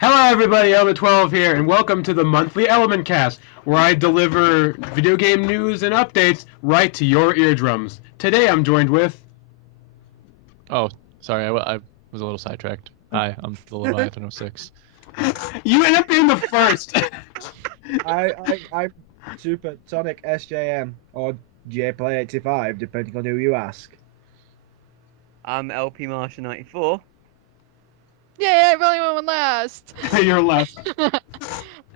Hello everybody, Element12 here, and welcome to the monthly ElementCast, where I deliver video game news and updates right to your eardrums. Today I'm joined with... Oh, sorry, I was a little sidetracked. Hi, I'm the Leviathan 06. You end up being the first! I'm Supersonic SJM or JPlay85, depending on who you ask. I'm LP Marshall 94. Yay, I really went last. You're left.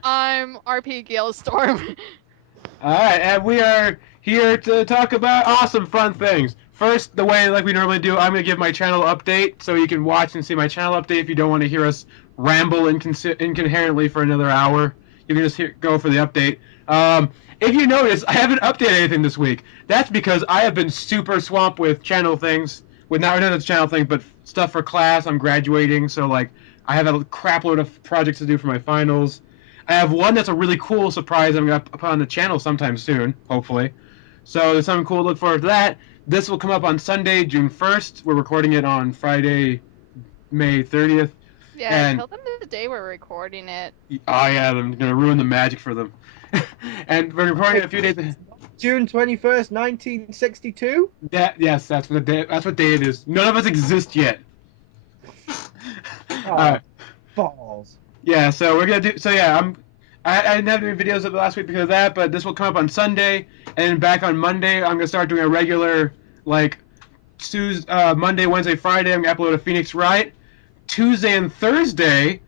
I'm RP Gale Storm. Alright, and we are here to talk about awesome fun things. First, the way like we normally do, I'm going to give my channel update, so you can watch and see my channel update if you don't want to hear us ramble incoherently for another hour. You can just go for the update. If you notice, I haven't updated anything this week. That's because I have been super swamped with channel things. With not the channel thing, but stuff for class. I'm graduating, so like I have a crap load of projects to do for my finals. I have one that's a really cool surprise I'm going to put on the channel sometime soon, hopefully. So there's something cool to look forward to that. This will come up on Sunday, June 1st. We're recording it on Friday, May 30th. Yeah, And- tell them the day we're recording it. Oh yeah, I'm going to ruin the magic for them. And we're recording it a few days... June 21st, 1962? Yes, that's what day it is. None of us exist yet. Oh, balls. Yeah, so we're gonna do. So yeah, I didn't have any videos of the last week because of that, but this will come up on Sunday, and then back on Monday, I'm gonna start doing a regular like Monday, Wednesday, Friday. I'm gonna upload a Phoenix Wright. Tuesday and Thursday,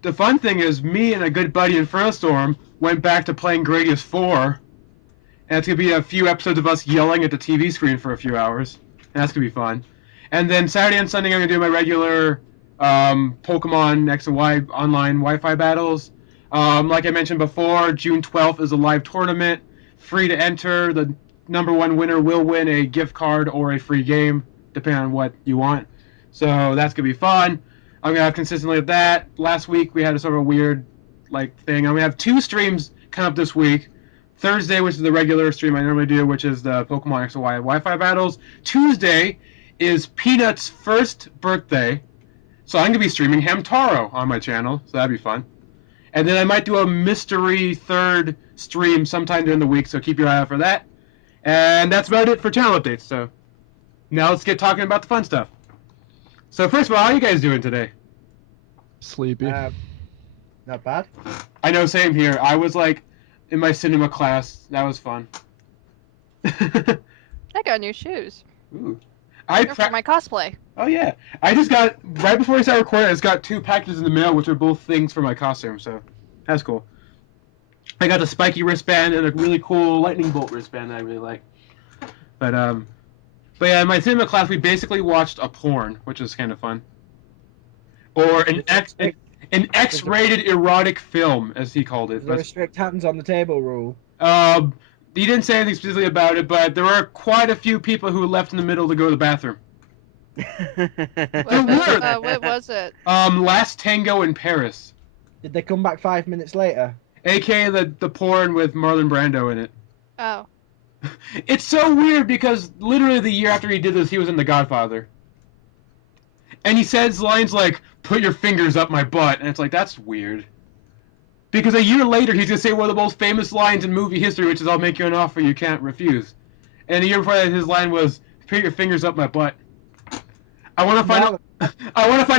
the fun thing is me and a good buddy Inferno Storm went back to playing Gradius 4. And it's going to be a few episodes of us yelling at the TV screen for a few hours. And that's going to be fun. And then Saturday and Sunday, I'm going to do my regular Pokemon X and Y online Wi-Fi battles. Like I mentioned before, June 12th is a live tournament. Free to enter. The #1 winner will win a gift card or a free game, depending on what you want. So that's going to be fun. I'm going to have consistently with that. Last week, we had a sort of a weird thing. I'm going to have 2 streams come up this week. Thursday, which is the regular stream I normally do, which is the Pokemon X and Y Wi-Fi battles. Tuesday is Peanut's first birthday, so I'm going to be streaming Hamtaro on my channel, so that'd be fun. And then I might do a mystery third stream sometime during the week, so keep your eye out for that. And that's about it for channel updates, so now let's get talking about the fun stuff. So first of all, how are you guys doing today? Sleepy. Not bad. I know, same here. I was like in my cinema class. That was fun. I got new shoes. Ooh. They're for my cosplay. Oh yeah, I just got right before we started recording. I just got 2 packages in the mail, which are both things for my costume. So that's cool. I got a spiky wristband and a really cool lightning bolt wristband that I really like. But yeah, in my cinema class we basically watched a porn, which is kind of fun. Or an X-rated erotic film, as he called it. Is there a strict hands on the table rule? He didn't say anything specifically about it, but there were quite a few people who left in the middle to go to the bathroom. What was it? Last Tango in Paris. Did they come back 5 minutes later? AKA the porn with Marlon Brando in it. Oh. It's so weird because literally the year after he did this, he was in The Godfather. And he says lines like, "Put your fingers up my butt," and it's like, that's weird. Because a year later, he's going to say one of the most famous lines in movie history, which is, "I'll make you an offer you can't refuse." And a year before that, his line was, "Put your fingers up my butt." I want to find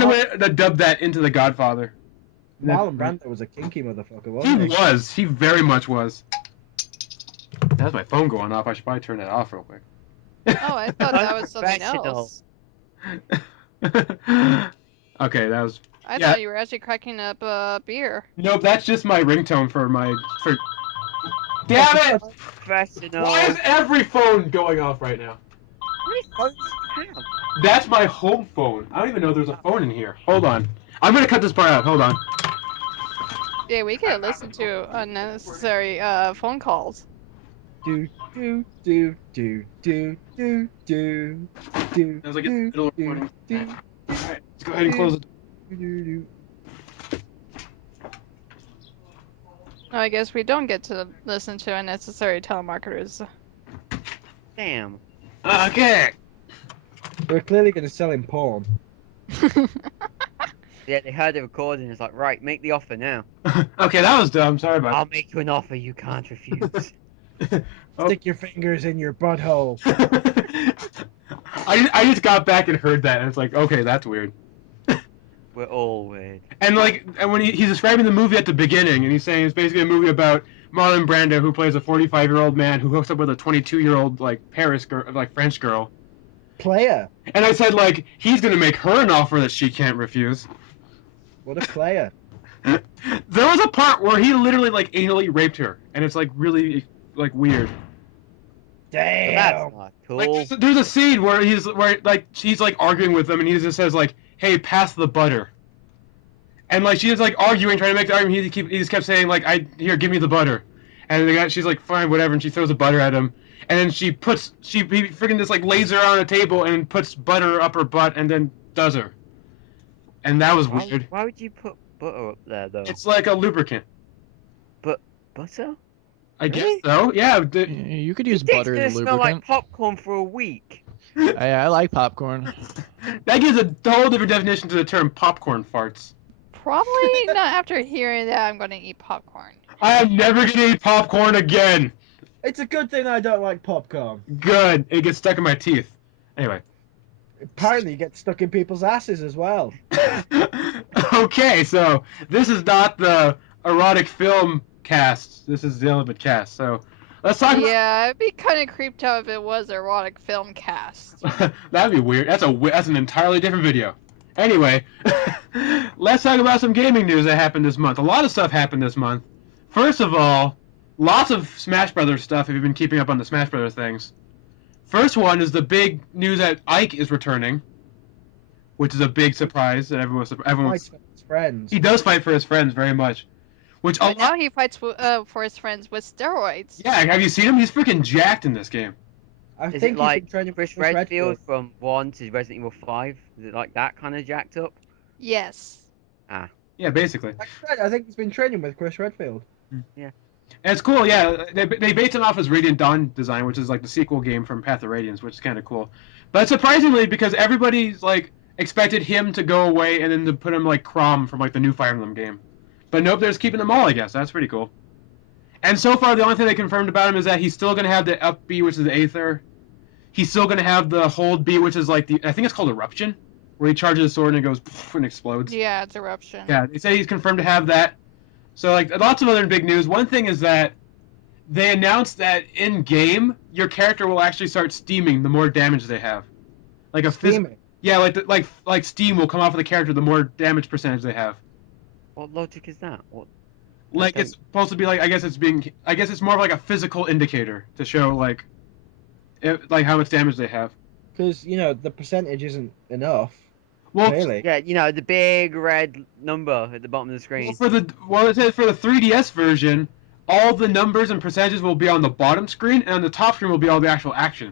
a way to dub that into The Godfather. Marlon Brando was a kinky motherfucker, He wasn't he? was. He very much was. That's my phone going off. I should probably turn that off real quick. Oh, I thought that was something Professional. else. Okay, that was... I Yeah. thought you were actually cracking up beer. Nope, that's just my ringtone for... Damn it! Professional. Why is every phone going off right now? That's my home phone. I don't even know there's a phone in here. Hold on. I'm gonna cut this part out. Hold on. Yeah, we could listen to unnecessary phone calls. Do do do do do do do do. That was like in the middle of recording. Alright, let's go ahead and close it. I guess we don't get to listen to unnecessary telemarketers. Damn. Okay. We're clearly going to sell him porn. Yeah, they heard the recording. It's like, right, make the offer now. Okay, that was dumb. Sorry I'll about make you an offer you can't refuse. it. Oh. Stick your fingers in your butthole. I just got back and heard that, and it's like, okay, that's weird. We're all weird. And like, and when he's describing the movie at the beginning, and he's saying it's basically a movie about Marlon Brando, who plays a 45-year-old man who hooks up with a 22-year-old like Paris girl, like French girl. Player. And I said like, he's gonna make her an offer that she can't refuse. What a player. There was a part where he literally like anally raped her, and it's like really like weird. But that's Damn. not cool. Like there's a scene where he's like she's like arguing with him, and he just says like, "Hey, pass the butter." And like she's like arguing, trying to make the argument. He just kept saying like, "Here, give me the butter." And the guy, she's like, "Fine, whatever." And she throws the butter at him, and then he freaking just like lays her on a table and puts butter up her butt, and then does her. And that was weird. Why would you put butter up there though? It's like a lubricant. Butter? I guess Really? so. Yeah. You could use Your dick's butter gonna as a smell like lubricant. popcorn for a week. I like popcorn. That gives a whole different definition to the term popcorn farts. Probably not after hearing that I'm gonna eat popcorn. I am never gonna eat popcorn again. It's a good thing I don't like popcorn. Good. It gets stuck in my teeth. Anyway. Apparently, you get stuck in people's asses as well. Okay, so this is not the erotic film cast. This is the ElementCast. So let's talk Yeah, I'd be kind of creeped out if it was erotic film cast. about... That'd be weird. That's an entirely different video. Anyway, let's talk about some gaming news that happened this month. A lot of stuff happened this month. First of all, lots of Smash Brothers stuff if you've been keeping up on the Smash Brothers things. First one is the big news that Ike is returning, which is a big surprise that everyone Fights for his friends. he does fight for his friends very much. Which But now he fights for his friends with steroids. yeah, have you seen him? He's freaking jacked in this game. I Is think it like he's been training Chris with Redfield from 1 to Resident Evil 5? Is it like that kind of jacked up? Yes. Yeah, basically. I think he's been training with Chris Redfield. And it's cool, yeah. They based him off his Radiant Dawn design, which is like the sequel game from Path of Radiance, which is kind of cool. But surprisingly, because everybody's like expected him to go away and then to put him like Chrom from like the new Fire Emblem game. But nope, they're just keeping them all, I guess. That's pretty cool. And so far, the only thing they confirmed about him is that he's still going to have the up B, which is the Aether. He's still going to have the hold B, which is like I think it's called Eruption, where he charges his sword and it goes poof and explodes. Yeah, it's eruption. Yeah, they say he's confirmed to have that. So, like, lots of other big news. One thing is that they announced that in game, your character will actually start steaming the more damage they have. Like a Steaming. yeah, like steam will come off of the character the more damage percentage they have. What logic is that? What? Like it's supposed to be like I guess it's more of like a physical indicator to show like how much damage they have. Because, you know, the percentage isn't enough. Well, Really? Yeah, you know, the big red number at the bottom of the screen. it says for the 3DS version, all the numbers and percentages will be on the bottom screen, and on the top screen will be all the actual action.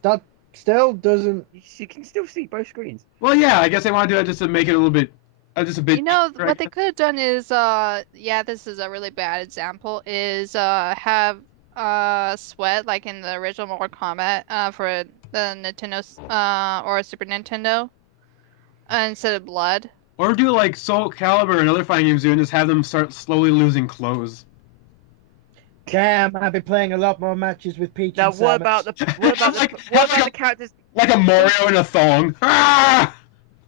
That still doesn't... You can still see both screens. Well, yeah, I guess they want to do that just to make it a little bit, just a bit. You know, correct. what they could have done is, yeah, this is a really bad example, is have Sweat, like in the original Mortal Kombat, for the Nintendo, or Super Nintendo, instead of blood. Or do like Soul Calibur and other fighting games do, and just have them start slowly losing clothes. Damn, I've been playing a lot more matches with Peach Now, and what Samus. about the characters? Like a Mario in a thong. Ah!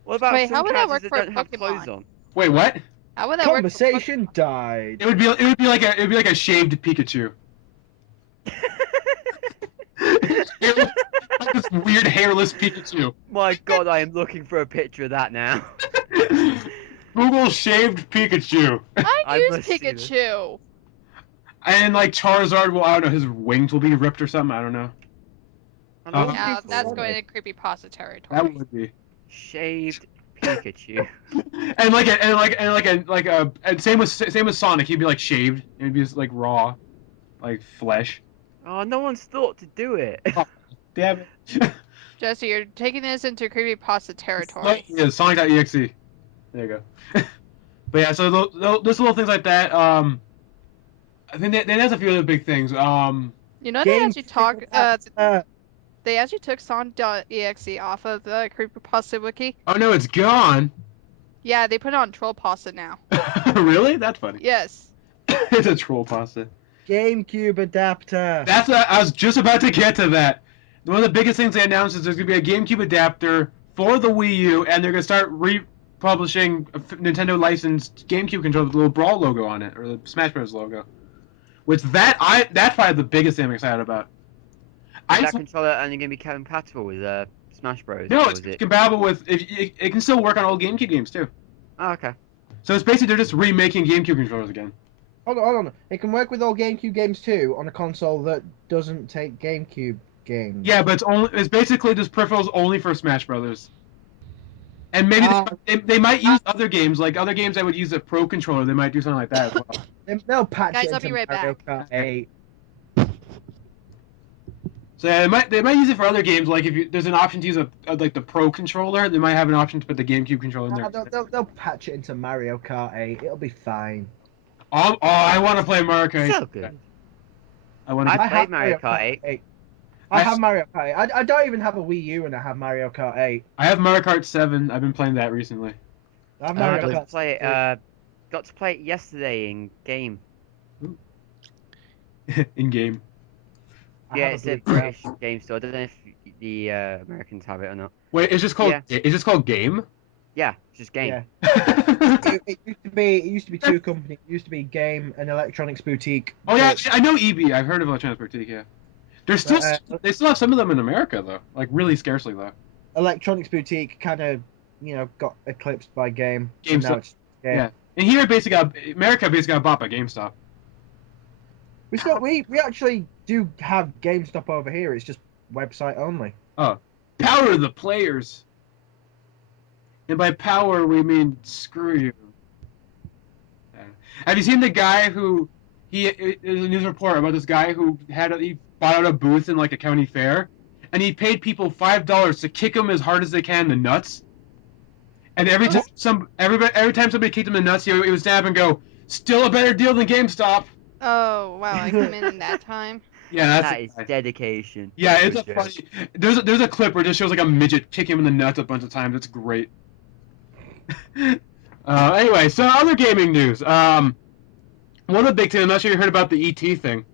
What about Wait, some how would that characters work for a don't have clothes Pokemon? on? Wait, what? How would that work? Conversation died. It would be like a shaved Pikachu. It would- like this weird hairless Pikachu. My God, I am looking for a picture of that now. Google shaved Pikachu. I I use must see this. Pikachu. And like Charizard will, I don't know, his wings will be ripped or something. I don't know. I'm looking Now, for that's going to creepypasta territory. That would be. shaved Pikachu. And same with Sonic. He'd be like shaved. It'd be just like raw, like flesh. Oh, no one's thought to do it. Damn it. Jesse, you're taking this into creepypasta territory. Yeah, Sonic.exe. There you go. But yeah, so there's little things like that. I think there's a few other big things. You know, they Game actually talk. uh, They actually took Sonic.exe off of the creepypasta wiki. Oh no, it's gone. Yeah, they put it on troll pasta now. Really? That's funny. Yes. It's a troll pasta. GameCube adapter. That's what I was just about to get to that. One of the biggest things they announced is there's going to be a GameCube adapter for the Wii U, and they're going to start republishing a Nintendo licensed GameCube controller with the little Brawl logo on it, or the Smash Bros. Logo. Which that's probably the biggest thing I'm excited about. Is that controller only going to be compatible with Smash Bros? No, or it's is it... compatible with. It can still work on old GameCube games too. Oh, okay. So it's basically they're just remaking GameCube controllers again. Hold on. It can work with all GameCube games too on a console that doesn't take GameCube games. Yeah, but it's basically just peripherals only for Smash Brothers. And maybe they might use other games, like other games that would use a Pro controller. They might do something like that as well. They'll patch Guys, it I'll into be right Mario back. Kart 8. So yeah, they might use it for other games. Like if there's an option to use like the Pro controller, they might have an option to put the GameCube controller in there. They'll patch it into Mario Kart 8. It'll be fine. Oh, I want to play Mario Kart. So good. I want to. I played Mario Kart 8. I have Mario Kart 8. I don't even have a Wii U, and I have Mario Kart 8. I have Mario Kart 7. I've been playing that recently. I have Mario got Kart to play it. Got to play it yesterday in game. In game. Yeah, it's a British game store. I don't know if the Americans have it or not. Wait, it's just called. Yeah. Is this called Game? Yeah, it's just game. Yeah. It used to be two companies. It used to be Game and Electronics Boutique. Oh yeah, I know EB. I've heard of Electronics Boutique. Yeah, there's still they still have some of them in America though, like really scarcely though. Electronics Boutique kind of, got eclipsed by Game. GameStop. Game. Yeah, and here America basically got bought by GameStop. We actually do have GameStop over here. It's just website only. Oh, power the players. And by power we mean screw you. Yeah. Have you seen the guy who there's a news report about this guy who he bought out a booth in like a county fair, and he paid people $5 to kick him as hard as they can in the nuts. And every time somebody kicked him in the nuts, he would stand up and go, "Still a better deal than GameStop." Oh wow, I came in that time. Yeah, That is dedication. Yeah, it's a funny. There's a clip where it just shows like a midget kick him in the nuts a bunch of times. It's great. Anyway, so other gaming news. One of the big things, I'm not sure you heard about the ET thing.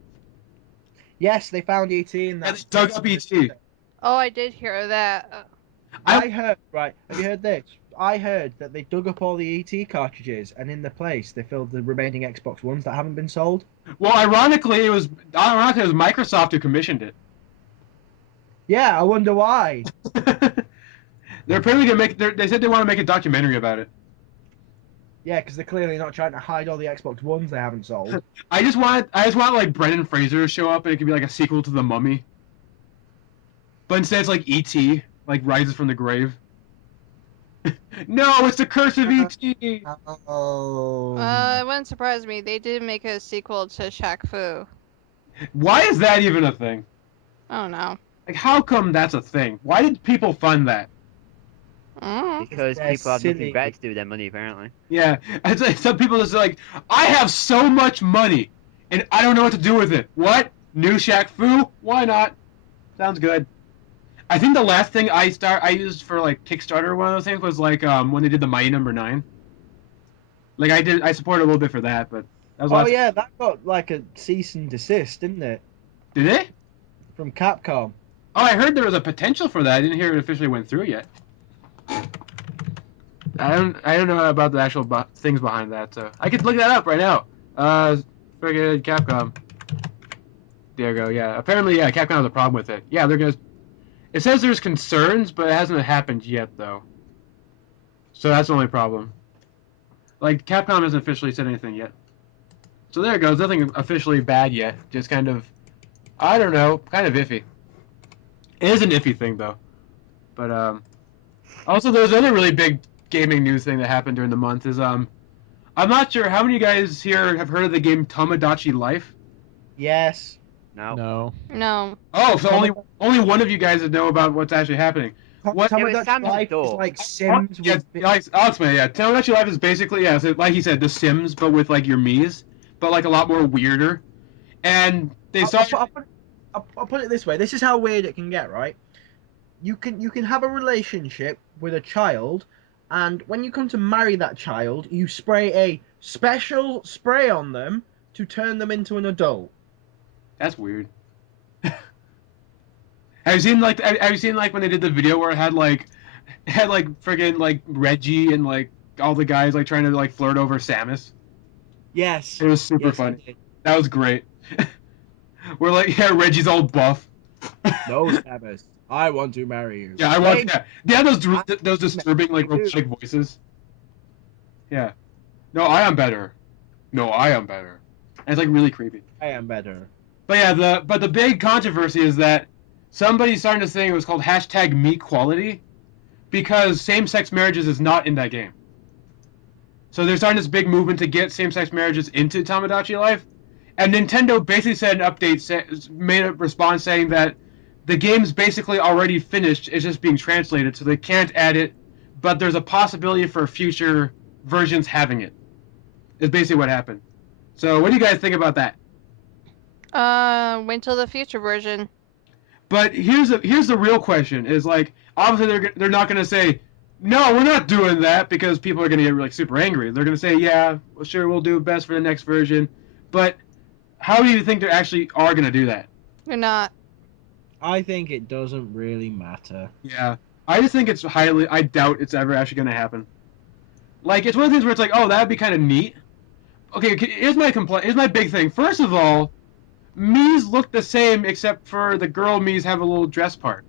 Yes, they found ET in that. Yeah, they dug up ET. Oh, I did hear that. I heard, right, have you heard this? I heard that they dug up all the ET cartridges, and in the place they filled the remaining Xbox Ones that haven't been sold. Well, ironically, it was Microsoft who commissioned it. Yeah, I wonder why. They're apparently gonna they said they want to make a documentary about it. Yeah, because they're clearly not trying to hide all the Xbox Ones they haven't sold. I just want like Brendan Fraser to show up, and it could be like a sequel to The Mummy. But instead, it's like E.T. like rises from the grave. No, it's the curse of E.T. Oh. It wouldn't surprise me. They did make a sequel to Shaq Fu. Why is that even a thing? I don't know. Like, how come that's a thing? Why did people fund that? Because They're people have silly. nothing better to do with their money, apparently. Yeah, it's like some people just like, I have so much money, and I don't know what to do with it. What? New Shaq Fu? Why not? Sounds good. I think the last thing I used for like Kickstarter, one of those things was like when they did the Mighty Number 9. Like I supported a little bit for that, but that was. Oh yeah, that got like a cease and desist, didn't it? Did it? From Capcom. Oh, I heard there was a potential for that. I didn't hear it officially went through yet. I don't know about the actual things behind that, so I could look that up right now. Friggin' Capcom. There you go. Yeah, apparently, yeah, Capcom has a problem with it. Yeah, they're gonna. It says there's concerns, but it hasn't happened yet, though. So that's the only problem. Like, Capcom hasn't officially said anything yet. So there it goes. Nothing officially bad yet. Just kind of, I don't know, kind of iffy. It is an iffy thing, though. But, also, there's another really big gaming news thing that happened during the month is, I'm not sure how many of you guys here have heard of the game Tomodachi Life? Yes. No. No. Oh, so only one of you guys know about what's actually happening. What? Yeah, but Sam's Life door. is like Sims Yeah, with I'll explain it. Yeah, Tomodachi Life is basically, yeah, so like he said, The Sims, but with like your Miis, but like a lot more weirder. And they I'll put it this way. This is how weird it can get, right? You can have a relationship with a child And when you come to marry that child, you spray a special spray on them to turn them into an adult. That's weird. Have you seen like when they did the video where it had like friggin' like Reggie and like all the guys like trying to like flirt over Samus? Yes. It was super Yes, I funny. did. That was great. We're like, yeah, Reggie's all buff. No, Samus. I want to marry you. Yeah, I want. Hey, Yeah, those disturbing like robotic voices. Yeah. No, I am better. No, I am better. And it's like really creepy. I am better. But yeah, the big controversy is that somebody's starting to say it was called hashtag #mequality because same-sex marriages is not in that game. So they're starting this big movement to get same-sex marriages into Tamagotchi Life, and Nintendo basically said an update, made a response saying that the game's basically already finished, it's just being translated, so they can't add it, but there's a possibility for future versions having it. Is basically what happened. So what do you guys think about that? Wait till the future version. But here's the real question: is like obviously they're not gonna say no, we're not doing that because people are gonna get like super angry. They're gonna say yeah, well, sure, we'll do best for the next version. But how do you think they actually are gonna do that? You're not. I think it doesn't really matter. Yeah, I just think I doubt it's ever actually gonna happen. Like it's one of the things where it's like, oh, that'd be kind of neat. Okay, here's my complaint. Here's my big thing. First of all, Mii's look the same except for the girl Mii's have a little dress part.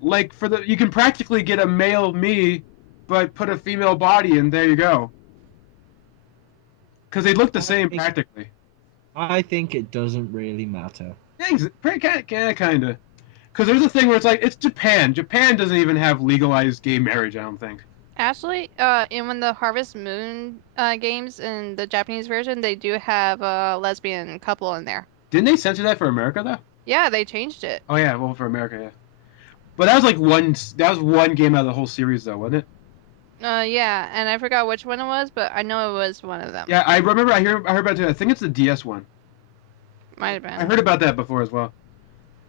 Like you can practically get a male Mii, but put a female body and there you go. Because they look the same practically. I think it doesn't really matter. Thanks, kind of. Because there's a thing where it's like it's Japan. Japan doesn't even have legalized gay marriage. I don't think. Actually, in the Harvest Moon games in the Japanese version, they do have a lesbian couple in there. Didn't they censor that for America though? Yeah, they changed it. Oh yeah, well for America, yeah. But that was like one game out of the whole series though, wasn't it? Yeah, and I forgot which one it was, but I know it was one of them. Yeah, I remember. I heard about it. I think it's the DS one. Might have been. I heard about that before as well.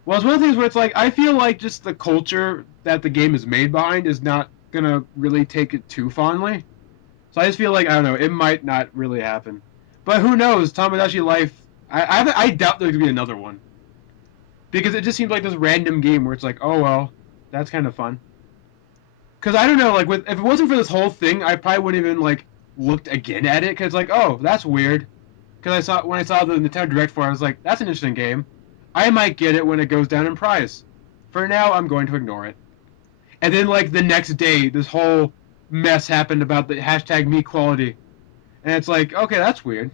Well, it's one of the things where it's like I feel like just the culture that the game is made behind is not gonna really take it too fondly. So I just feel like I don't know. It might not really happen, but who knows? Tamagotchi Life. I doubt there's gonna be another one because it just seems like this random game where it's like, oh well, that's kind of fun. Because I don't know, like if it wasn't for this whole thing, I probably wouldn't even like looked again at it because like, oh, that's weird. Because when I saw the Nintendo Direct for it, I was like, that's an interesting game. I might get it when it goes down in price. For now, I'm going to ignore it. And then like the next day, this whole mess happened about the hashtag #mequality, and it's like, okay, that's weird.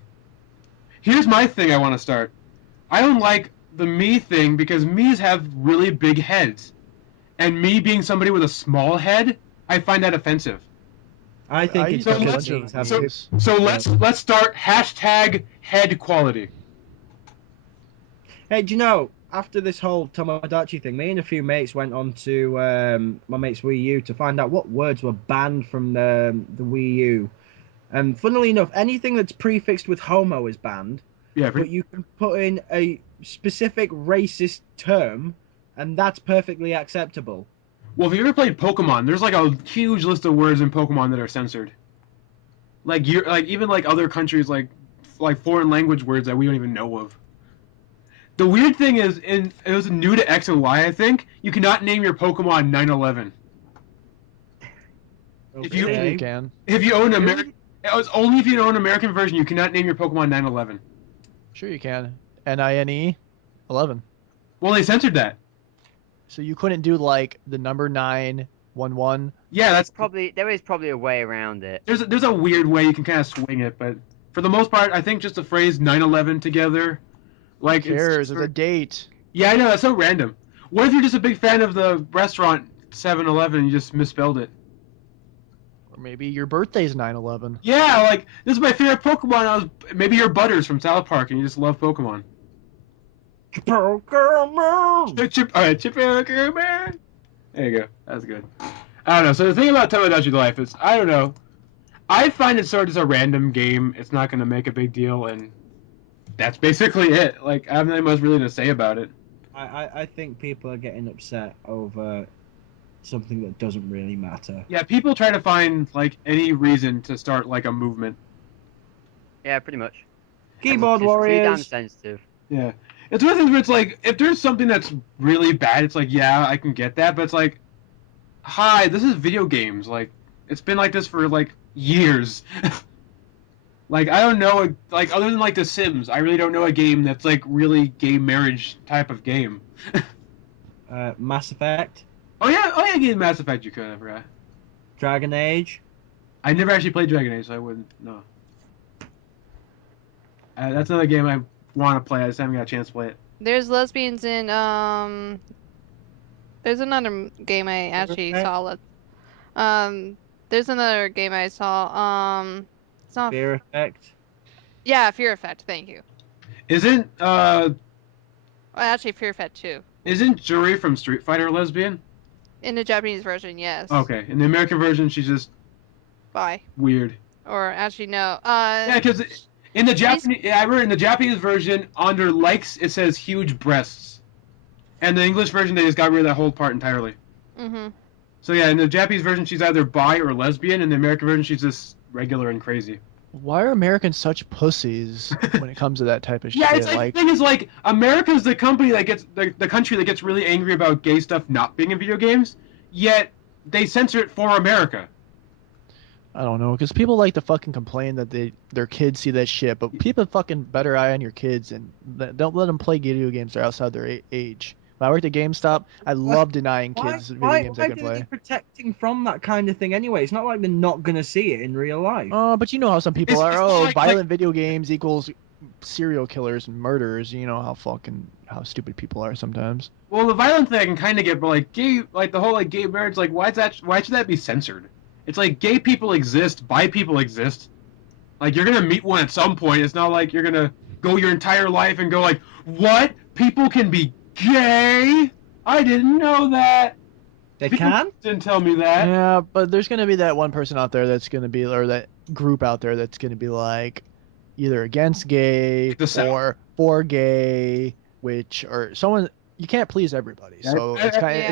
Here's my thing I want to start. I don't like the Mii thing because Mii's have really big heads. And me being somebody with a small head, I find that offensive. I think it's used a because bunch of things have these. So let's start hashtag head quality. Hey, do you know, after this whole Tamagotchi thing, me and a few mates went on to my mate's Wii U to find out what words were banned from the Wii U. And funnily enough, anything that's prefixed with homo is banned. Yeah, But you can put in a specific racist term, and that's perfectly acceptable. well, if you ever played Pokemon, there's like a huge list of words in Pokemon that are censored. Like even like other countries like foreign language words that we don't even know of. The weird thing is, it was new to X and Y, I think. You cannot name your Pokemon 911. If you- Yeah, you can. If you own American, it was only if you own an American version, you cannot name your Pokemon 911. Sure you can. NINE 11. Well, they censored that. So you couldn't do like the number 911. Yeah, that's There is probably a way around it. there's a weird way you can kind of swing it, but for the most part, I think just the phrase 911 together, like Who cares? It's a date. yeah, I know that's so random. What if you're just a big fan of the restaurant 7-Eleven and you just misspelled it? Or maybe your birthday's 9/11. Yeah, like this is my favorite Pokemon. Maybe you're Butters from South Park and you just love Pokemon. Pokemon! Alright, Pokemon. There you go. That's good. I don't know. So the thing about Tamagotchi Life is, I don't know. I find it sort of just a random game. It's not going to make a big deal, and that's basically it. Like, I have nothing much really to say about it. I think people are getting upset over something that doesn't really matter. Yeah, people try to find like any reason to start like a movement. Yeah, pretty much. Keyboard It's too damn warriors. sensitive. Yeah, it's one of those where it's like if there's something that's really bad, it's like yeah, I can get that, but it's like, hi, this is video games. Like it's been like this for like years. Like I don't know, like other than like The Sims, I really don't know a game that's like really gay marriage type of game. Mass Effect, Oh yeah, game Mass Effect. You could, I forgot. Dragon Age. I never actually played Dragon Age, so I wouldn't know. That's another game I want to play. I just haven't got a chance to play it. There's lesbians in There's another game I actually Okay. saw. There's another game I saw. It's not. Fear Effect. Yeah, Fear Effect. Thank you. Isn't Well, actually, Fear Effect 2. isn't Juri from Street Fighter a lesbian? In the Japanese version, yes. Okay, in the American version, she's just Bye. weird. Or actually, no. Yeah, because in the Japanese, yeah, I remember in the Japanese version, under likes it says huge breasts, and the English version they just got rid of that whole part entirely. Mm-hmm. So yeah, in the Japanese version she's either bi or lesbian, in the American version she's just regular and crazy. Why are Americans such pussies when it comes to that type of shit? Yeah, it's like the thing is like America's the company that gets the country that gets really angry about gay stuff not being in video games, yet they censor it for America. I don't know, because people like to fucking complain that their kids see that shit, but keep a fucking better eye on your kids and don't let them play video games that are outside their age. When I worked at GameStop, I love denying kids video games they can Why play. are they protecting from that kind of thing anyway? It's not like they're not going to see it in real life. But you know how some people It's- are. it's Oh, like- violent video games equals serial killers and murderers. You know how stupid people are sometimes. Well, the violent thing I can kind of get, but like gay, like the whole like gay marriage, like why should that be censored? It's like gay people exist, bi people exist. Like you're gonna meet one at some point. It's not like you're gonna go your entire life and go like, what? People can be gay? I didn't know that. They People can? didn't tell me that. Yeah, but there's gonna be that one person out there that's gonna be, or that group out there that's gonna be like, either against gay The South. or for gay, or someone. You can't please everybody, so it's kind of, Yeah.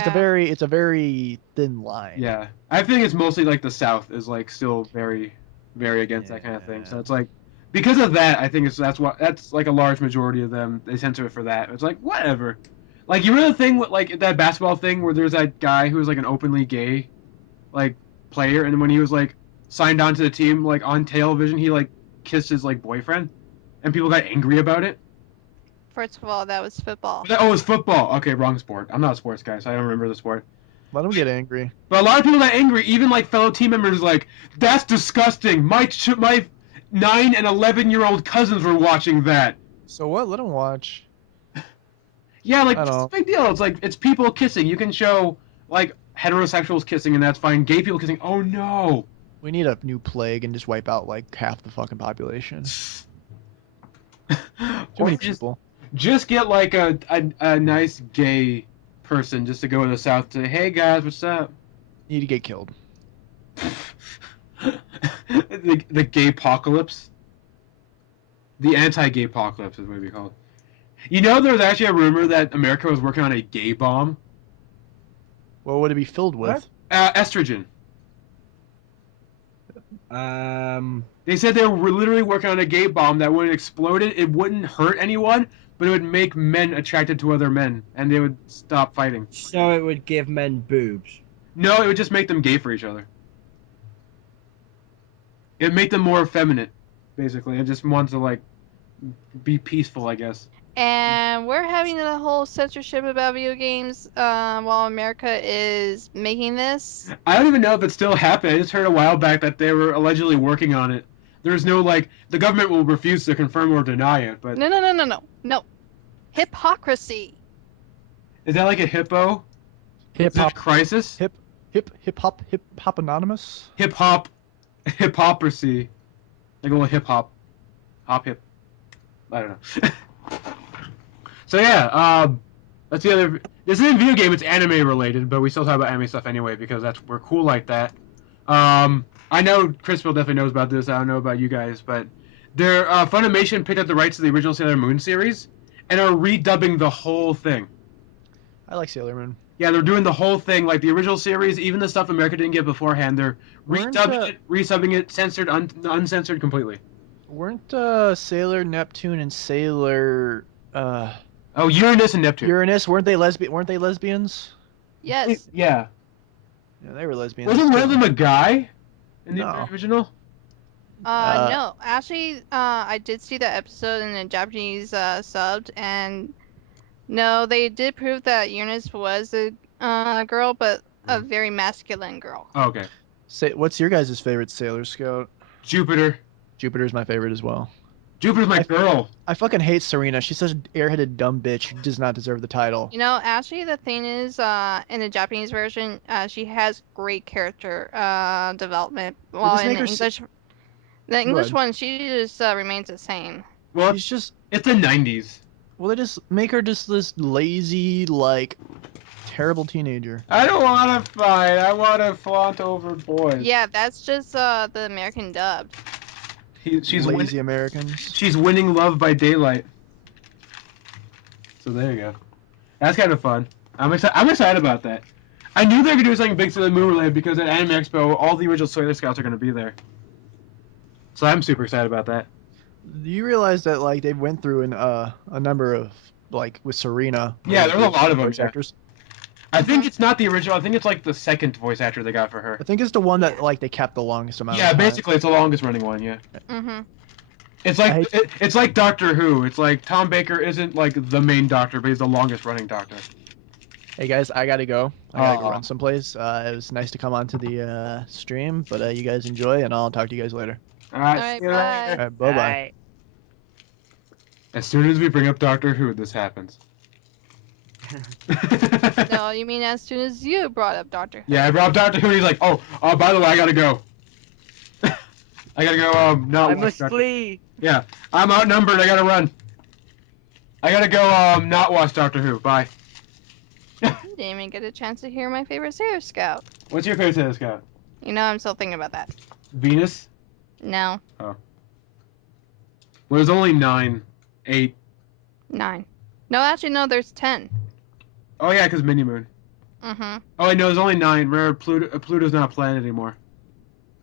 it's a very thin line. Yeah, I think it's mostly like the South is like still very, very against that kind of thing. So it's like because of that, I think that's like a large majority of them. They censor it for that. It's like whatever. Like you remember the thing with like that basketball thing where there's that guy who was like an openly gay, like player, and when he was like signed on to the team, like on television, he like kissed his like boyfriend, and people got angry about it. First of all, that was football. Oh, it was football. Okay, wrong sport. I'm not a sports guy, so I don't remember the sport. Let them get angry. But a lot of people got angry, even like fellow team members, like that's disgusting. My 9 and 11-year-old cousins were watching that. So what? Let them watch. Yeah, like I it's don't a big deal. It's like it's people kissing. You can show like heterosexuals kissing, and that's fine. Gay people kissing. Oh no. We need a new plague and just wipe out like half the fucking population. Too many people. Just get like a nice gay person just to go to the South to say, hey guys, what's up? Need to get killed. the gay apocalypse. The anti-gay apocalypse is what it'd be called. You know, there was actually a rumor that America was working on a gay bomb. What would it be filled with? Estrogen. They said they were literally working on a gay bomb that when it exploded, it wouldn't hurt anyone, but it would make men attracted to other men, and they would stop fighting. So it would give men boobs. No, it would just make them gay for each other. It would make them more effeminate, basically. It just wants to, like, be peaceful, I guess. And we're having the whole censorship about video games while America is making this. I don't even know if it still happened. I just heard a while back that they were allegedly working on it. There's no, like, the government will refuse to confirm or deny it, but... No. Hypocrisy. Is that like a hippo? Hip Is that hop crisis? hip hop anonymous. Hypocrisy. Like a little hip hop. Hop hip. I don't know. So yeah, that's the other. This isn't video game; it's anime related, but we still talk about anime stuff anyway because we're cool like that. I know Chris Bill definitely knows about this. I don't know about you guys, but Funimation picked up the rights to the original Sailor Moon series and are redubbing the whole thing. I like Sailor Moon. Yeah, they're doing the whole thing, like the original series, even the stuff America didn't get beforehand. They're Weren't, resubbing it, censored, uncensored completely. Weren't Sailor Neptune and Sailor Oh, Uranus and Neptune. Uranus, weren't they lesbians? Yes. Yeah. Yeah, they were lesbians. Wasn't one of too. them a guy in the No. original? No. Actually, I did see that episode in the Japanese subbed, and no, they did prove that Eunice was a girl, but a very masculine girl. Oh, okay. Say, what's your guys' favorite Sailor Scout? Jupiter. Jupiter's my favorite as well. Jupiter's my girl. I fucking hate Serena. She's such an airheaded dumb bitch who does not deserve the title. You know, actually, the thing is, in the Japanese version, she has great character development. While just in make the her English, the English one, she just remains the same. Well, She's just it's the 90s. well, they just make her just this lazy, like, terrible teenager. I don't want to fight. I want to flaunt over boys. Yeah, that's just the American dubbed. She's lazy Americans. She's winning love by daylight. So there you go. That's kind of fun. I'm excited about that. I knew they were gonna do something big to the moon related because at Anime Expo, all the original Sailor Scouts are gonna be there. So I'm super excited about that. Do you realize that like they went through a number of like with Serena? Yeah, there's a lot of them. voice Yeah. actors. I think it's not the original. I think it's like the second voice actor they got for her. I think it's the one that like they kept the longest amount. Yeah, of time. basically it's the longest running one. Yeah. Mm-hmm. It's like it's like Doctor Who. It's like Tom Baker isn't like the main Doctor, but he's the longest running Doctor. Hey guys, I gotta go. I gotta go Aw. run someplace. It was nice to come onto the stream, but you guys enjoy, and I'll talk to you guys later. All right. Alright, see you bye. later. All right, bye bye. As soon as we bring up Doctor Who, this happens. No, you mean as soon as you brought up Doctor Who. Yeah, I brought up Doctor Who, and he's like, oh, by the way, I gotta go. I gotta go. Not I watch must Doctor- flee. Yeah, I'm outnumbered. I gotta run. I gotta go. Not watch Doctor Who. Bye. You didn't even get a chance to hear my favorite Sailor Scout. What's your favorite Sailor Scout? You know, I'm still thinking about that. Venus. No, Well, there's only 9, 8. 9. No, actually, no, there's 10. Oh yeah, because Mini Moon. Mm-hmm. Oh, I know. There's only 9. Remember, Pluto's not a planet anymore.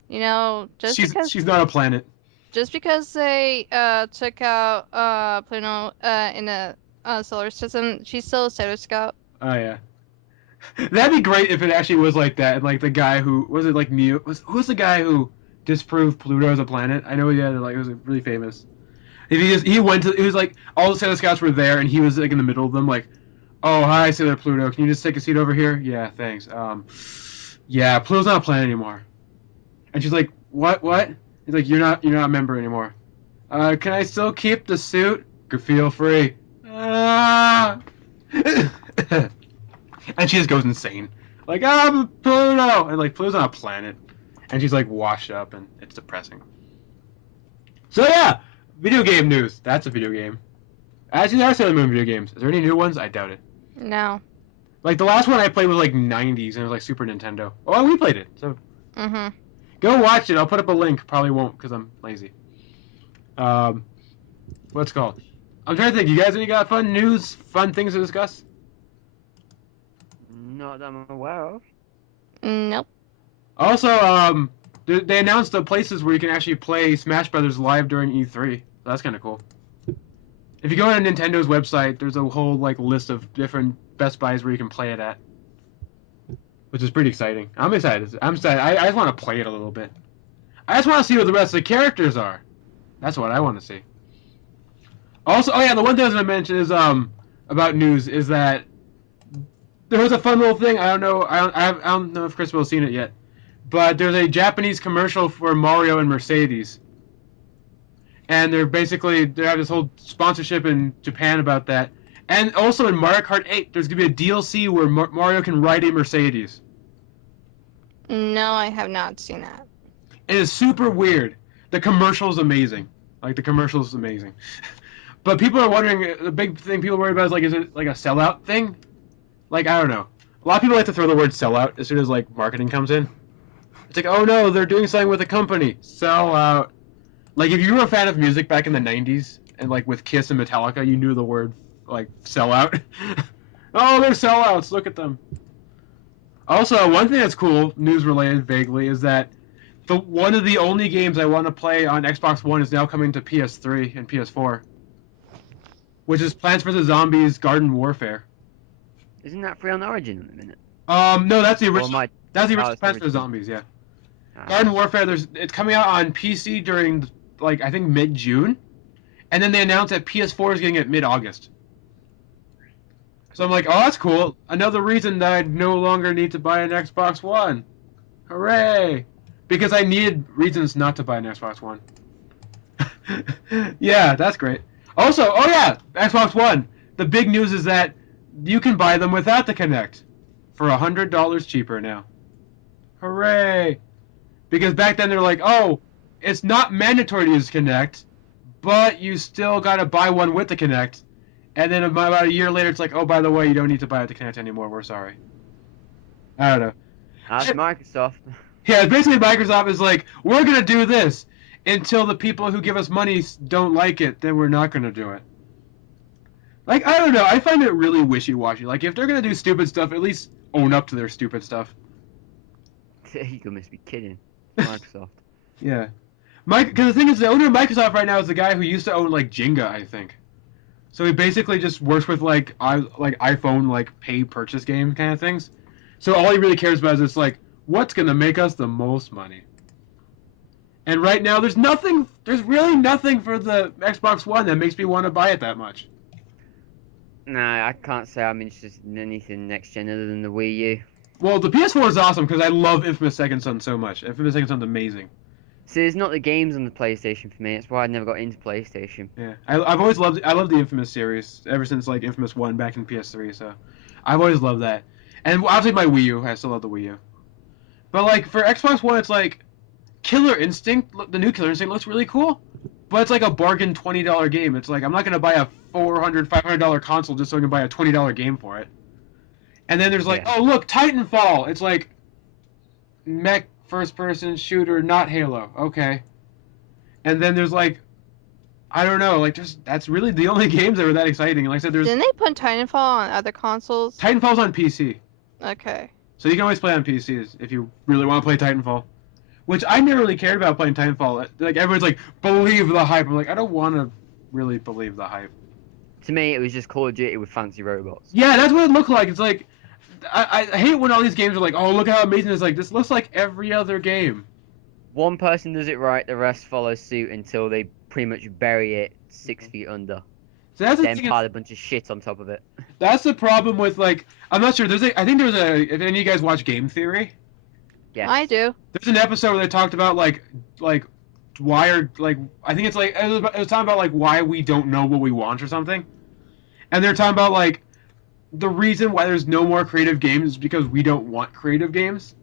You know, She's not a planet. just because they took out Pluto in a solar system, she's still a Sailor Scout. Oh yeah. That'd be great if it actually was like that. And like the guy who was it like Neo? Who's the guy who disproved Pluto as a planet? I know he had like it was really famous. If he went to, it was like all the Sailor Scouts were there and he was like in the middle of them like, oh hi Sailor Pluto, can you just take a seat over here? Yeah, thanks. Yeah, Pluto's not a planet anymore. And she's like, what? He's like, you're not a member anymore. Can I still keep the suit? Could feel free. Ah! And she just goes insane. Like, Pluto! And like, Pluto's not a planet. And she's like washed up and it's depressing. So yeah, video game news. That's a video game. Actually, there are Sailor Moon video games. Is there any new ones? I doubt it. No. Like, the last one I played was like 90s and it was like Super Nintendo. Oh, we played it. So Mm-hmm. go watch it. I'll put up a link. Probably won't because I'm lazy. What's it called? I'm trying to think. You guys any got fun news, fun things to discuss? Not that I'm aware of. Nope. Also, they announced the places where you can actually play Smash Brothers live during E3. So that's kind of cool. If you go on Nintendo's website, there's a whole like list of different Best Buys where you can play it at, which is pretty exciting. I'm excited. I'm excited. I just want to play it a little bit. I just want to see what the rest of the characters are. That's what I want to see. Also, oh yeah, the one thing I was gonna mention is about news is that there was a fun little thing. I don't know. I don't know if Chris will have seen it yet, but there's a Japanese commercial for Mario and Mercedes, and they have this whole sponsorship in Japan about that. And also in Mario Kart 8, there's gonna be a DLC where Mario can ride a Mercedes. No, I have not seen that. It is super weird. The commercial is amazing. Like the commercial is amazing. But people are wondering, the big thing people worry about is like, is it like a sellout thing? Like, I don't know. A lot of people like to throw the word sellout as soon as like marketing comes in. It's like, oh no, they're doing something with a company. Sellout. Like if you were a fan of music back in the 90s and like with Kiss and Metallica, you knew the word like sellout. Oh, they're sellouts. Look at them. Also, one thing that's cool, news related vaguely, is that one of the only games I want to play on Xbox One is now coming to PS3 and PS4, which is Plants vs Zombies: Garden Warfare. Isn't that free on Origin at the minute? No, that's the Or original. my- That's the Oh, original it's the Plants vs original. Zombies. Yeah. Ah. Garden Warfare. It's coming out on PC during like I think mid-June, and then they announced that PS4 is getting it mid-August. So I'm like, oh, that's cool. Another reason that I no longer need to buy an Xbox One. Hooray! Because I needed reasons not to buy an Xbox One. Yeah, that's great. Also, oh yeah, Xbox One. The big news is that you can buy them without the Kinect for $100 cheaper now. Hooray! Because back then they're like, oh, it's not mandatory to use Kinect, but you still gotta buy one with the Kinect. And then about a year later, it's like, oh, by the way, you don't need to buy the Kinect anymore. We're sorry. I don't know. That's Microsoft. Yeah, basically Microsoft is like, we're gonna do this until the people who give us money don't like it, then we're not gonna do it. Like, I don't know. I find it really wishy-washy. Like, if they're gonna do stupid stuff, at least own up to their stupid stuff. You must be kidding. Microsoft. Yeah. Because the thing is, the owner of Microsoft right now is the guy who used to own, like, Jenga, I think. So he basically just works with, like iPhone, like, pay purchase game kind of things. So all he really cares about is just, like, what's gonna make us the most money? And right now, there's really nothing for the Xbox One that makes me want to buy it that much. No, I can't say I'm interested in anything next gen other than the Wii U. Well, the PS4 is awesome because I love Infamous Second Son so much. Infamous Second Son's amazing. See, it's not the games on the PlayStation for me. That's why I never got into PlayStation. Yeah, I've always loved. I love the Infamous series ever since like Infamous 1 back in PS3. So, I've always loved that. And obviously my Wii U, I still love the Wii U. But like for Xbox One, it's like Killer Instinct. The new Killer Instinct looks really cool, but it's like a bargain $20 game. It's like I'm not gonna buy a $400-$500 console just so I can buy a $20 game for it. And then there's like, Yeah. oh look, Titanfall. It's like mech first-person shooter, not Halo. Okay. And then there's like, I don't know, like that's really the only games that were that exciting. Like I said, there's Didn't they put Titanfall on other consoles? Titanfall's on PC, Okay. so you can always play on PCs if you really want to play Titanfall. Which I never really cared about playing Titanfall. Like everyone's like, believe the hype. I'm like, I don't want to really believe the hype. To me, it was just Call of Duty with fancy robots. Yeah, that's what it looked like. It's like, I hate when all these games are like, oh, look how amazing it's like. This looks like every other game. One person does it right, the rest follow suit until they pretty much bury it 6 feet under. So that's the Then thing. pile a bunch of shit on top of it. That's the problem with like, I'm not sure. I think there's if any of you guys watch Game Theory, Yeah. I do. there's an episode where they talked about like why are like I think it's like it was talking about like why we don't know what we want or something, and they're talking about like the reason why there's no more creative games is because we don't want creative games.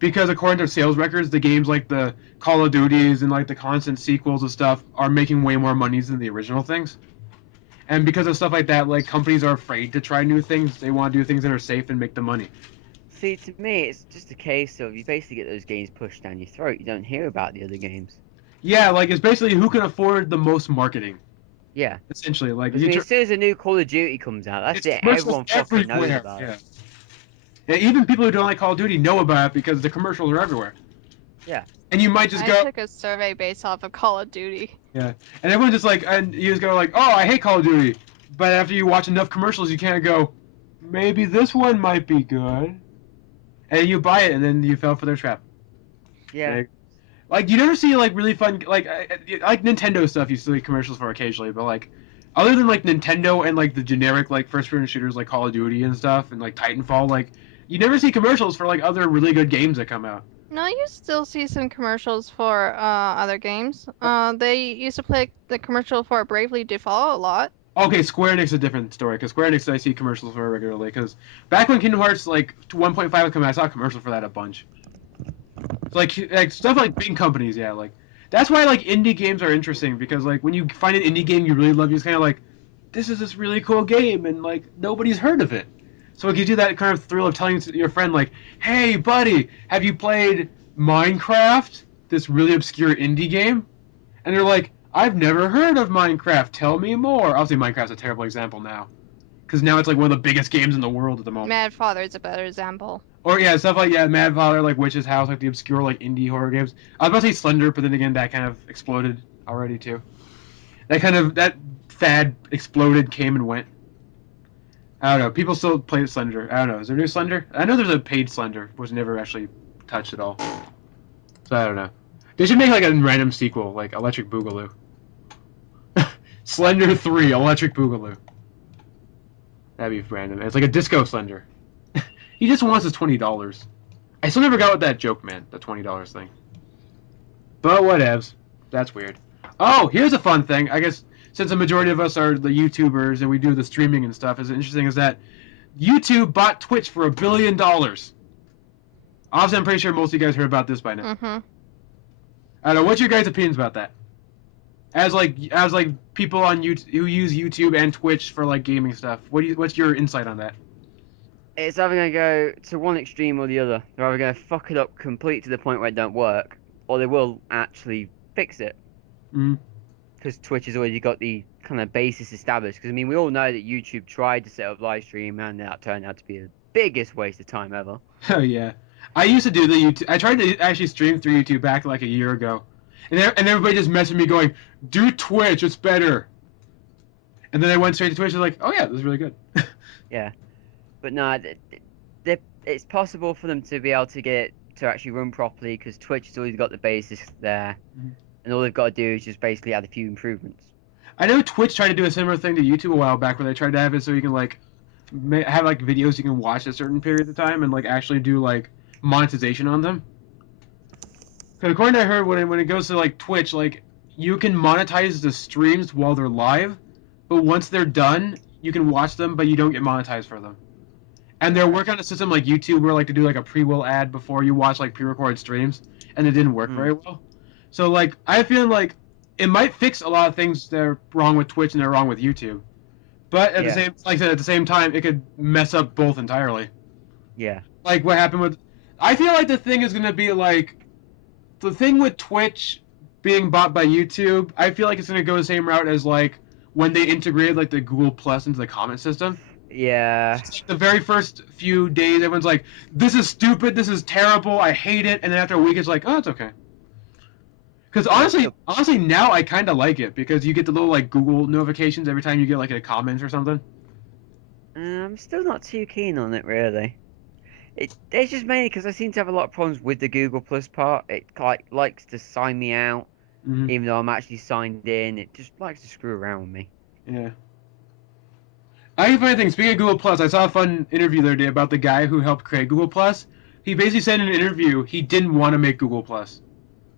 Because according to sales records, the games like the Call of Duties and like the constant sequels and stuff are making way more money than the original things. And because of stuff like that, like companies are afraid to try new things. They want to do things that are safe and make the money. See, to me, it's just a case of you basically get those games pushed down your throat. You don't hear about the other games. Yeah, like it's basically who can afford the most marketing. Yeah. Essentially, like I mean, as soon as a new Call of Duty comes out, that's it's it. commercials Everyone fucking knows everywhere. about Yeah. it. Yeah, even people who don't like Call of Duty know about it because the commercials are everywhere. Yeah. And you might just I go, took a survey based off of Call of Duty. and everyone's just like, and you just go like, oh, I hate Call of Duty. But after you watch enough commercials, you can't go, maybe this one might be good. And you buy it, and then you fell for their trap. Yeah. Like you never see like really fun like Nintendo stuff. You see commercials for occasionally, but like other than like Nintendo and like the generic like first-person shooters like Call of Duty and stuff, and like Titanfall, like you never see commercials for like other really good games that come out. No, you still see some commercials for other games. They used to play the commercial for Bravely Default a lot. Okay, Square Enix is a different story because Square Enix I see commercials for regularly. Because back when Kingdom Hearts like 1.5 was coming out, I saw a commercial for that a bunch. It's like stuff like big companies, yeah. Like that's why like indie games are interesting because like when you find an indie game you really love, you're kind of like, this is this really cool game and like nobody's heard of it. So it gives you that kind of thrill of telling your friend like, hey buddy, have you played Minecraft? This really obscure indie game? And they're like, I've never heard of Minecraft. Tell me more. Obviously, Minecraft's a terrible example now, because now it's like one of the biggest games in the world at the moment. Mad Father is a better example. Or yeah, stuff like Mad Father, like Witch's House, like the obscure like indie horror games. I was about to say Slender, but then again that kind of exploded already too. That fad exploded, came and went. I don't know. People still play Slender. I don't know. Is there a new Slender? I know there's a paid Slender, which never actually touched at all. So I don't know. They should make like a random sequel, like Electric Boogaloo. Slender 3, Electric Boogaloo. That'd be random. It's like a disco Slender. He just wants his $20. I still never got with that joke, man. The $20 thing. But whatevs. That's weird. Oh, here's a fun thing. I guess since the majority of us are the YouTubers and we do the streaming and stuff, is interesting is that YouTube bought Twitch for $1 billion. Obviously, I'm pretty sure most of you guys heard about this by now. Mm-hmm. I don't know. What's your guys' opinions about that? As people on YouTube who use YouTube and Twitch for like gaming stuff, what's your insight on that? It's either going to go to one extreme or the other. They're either going to fuck it up complete to the point where it don't work, or they will actually fix it. Mm. Because Twitch has already got the kind of basis established. Because, I mean, we all know that YouTube tried to set up live stream, and that turned out to be the biggest waste of time ever. Oh, yeah. I used to do the YouTube. I tried to actually stream through YouTube back like a year ago. And everybody just messaged me going, do Twitch, it's better. And then I went straight to Twitch and was like, oh, yeah, this is really good. Yeah. But no, it's possible for them to be able to get it to actually run properly because Twitch has always got the basis there. Mm-hmm. And all they've got to do is just basically add a few improvements. I know Twitch tried to do a similar thing to YouTube a while back where they tried to have it so you can like have like videos you can watch at certain periods of time and like actually do like monetization on them. Because according to I heard, when it goes to like Twitch, like you can monetize the streams while they're live, but once they're done, you can watch them, but you don't get monetized for them. And they're working on a system like YouTube where like to do like a pre-roll ad before you watch like pre-recorded streams, and it didn't work very well. So like I feel like it might fix a lot of things that are wrong with Twitch and they're wrong with YouTube, but at the same, like I said, at the same time, it could mess up both entirely. Yeah. Like what happened with, I feel like the thing is gonna be like, the thing with Twitch being bought by YouTube. I feel like it's gonna go the same route as like when they integrated like the Google Plus into the comment system. Yeah. The very first few days, everyone's like, "This is stupid. This is terrible. I hate it." And then after a week, it's like, "Oh, it's okay." Because honestly, now I kind of like it because you get the little like Google notifications every time you get like a comment or something. I'm still not too keen on it, really. It's just mainly because I seem to have a lot of problems with the Google Plus part. It likes to sign me out, even though I'm actually signed in. It just likes to screw around with me. Yeah. I think funny thing. Speaking of Google Plus, I saw a fun interview the other day about the guy who helped create Google Plus. He basically said in an interview he didn't want to make Google Plus.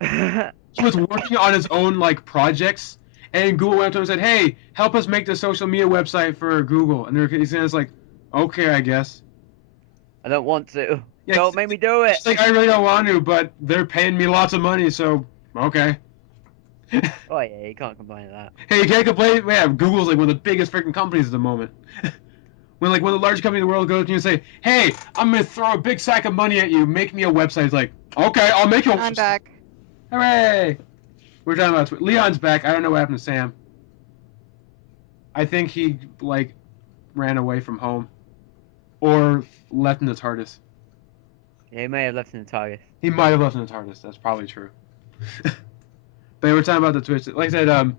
He was working on his own like projects, and Google went to him and said, "Hey, help us make the social media website for Google." And he's like, "Okay, I guess." I don't want to. Yeah, don't make me do it. It's like, I really don't want to, but they're paying me lots of money, so okay. Oh yeah, you can't complain at that. Hey, you can't complain. Yeah, Google's like one of the biggest freaking companies at the moment. When like one of the largest companies in the world goes to you and say, "Hey, I'm gonna throw a big sack of money at you. Make me a website." It's like, "Okay, I'll make you a website." I'm back. Hooray! We're talking about Leon's back. I don't know what happened to Sam. I think he like ran away from home, or left in the TARDIS. Yeah, he may have left in the TARDIS. He might have left in the TARDIS. That's probably true. But we're talking about the Twitch. Like I said,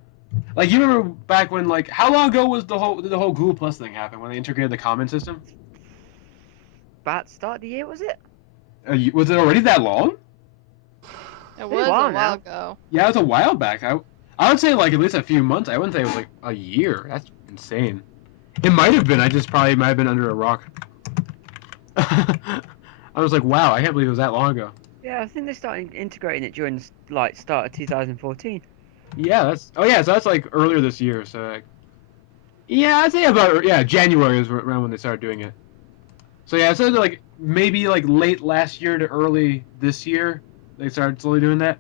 like you remember back when, like, how long ago was the whole Google Plus thing happen when they integrated the comment system? About start of the year, was it? Was it already that long? It was a while ago. Yeah, it was a while back. I would say like at least a few months. I wouldn't say it was like a year. That's insane. It might have been. I just probably might have been under a rock. I was like, wow, I can't believe it was that long ago. Yeah, I think they started integrating it during like start of 2014. Yeah, so that's like earlier this year. So, like, yeah, I'd say about January is around when they started doing it. So yeah, so like maybe like late last year to early this year they started slowly doing that.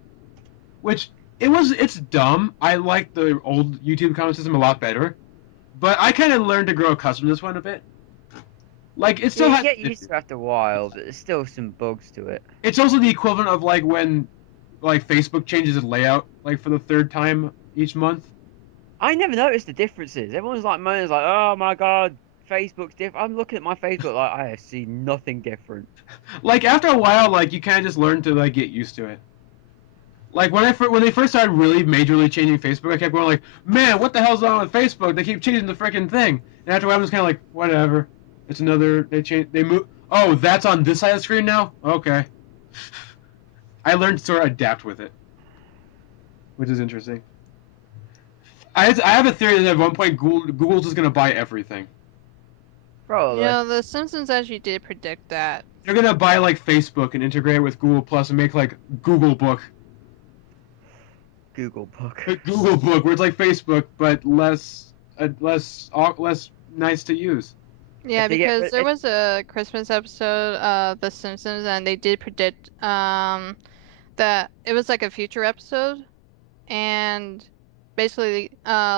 Which it's dumb. I like the old YouTube comment system a lot better, but I kind of learned to grow accustomed to this one a bit. Like it still you get used to it after a while, but there's still some bugs to it. It's also the equivalent of like when like Facebook changes its layout like for the third time each month. I never noticed the differences. Everyone's like moaning, like, "Oh my god, Facebook's different. I'm looking at my Facebook like I see nothing different. Like after a while, like you kind of just learn to like get used to it. Like when they first started really majorly changing Facebook, I kept going like, man, what the hell's wrong with Facebook? They keep changing the freaking thing. And after a while, I was kind of like, whatever. It's another. They move. Oh, that's on this side of the screen now. Okay. I learned to sort of adapt with it, which is interesting. I have a theory that at one point Google's just gonna buy everything. Probably. You know, The Simpsons actually did predict that. They're gonna buy like Facebook and integrate it with Google Plus and make like Google Book. Google Book. Google Book, where it's like Facebook but less nice to use. Yeah, they get because there was a Christmas episode of The Simpsons, and they did predict that it was like a future episode, and basically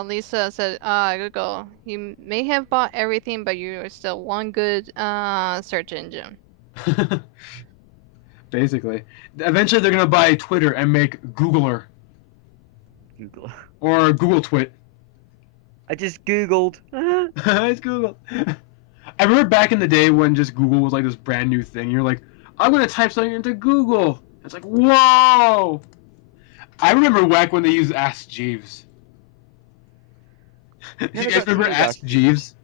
Lisa said, Google, you may have bought everything, but you are still one good search engine. Basically, eventually they're gonna buy Twitter and make Googler Google. or Google Twit. I just Googled. It's Google. I remember back in the day when just Google was like this brand new thing. You're like, I'm gonna type something into Google. It's like, whoa! I remember back when they used Ask Jeeves. Do you guys remember Ask Jeeves?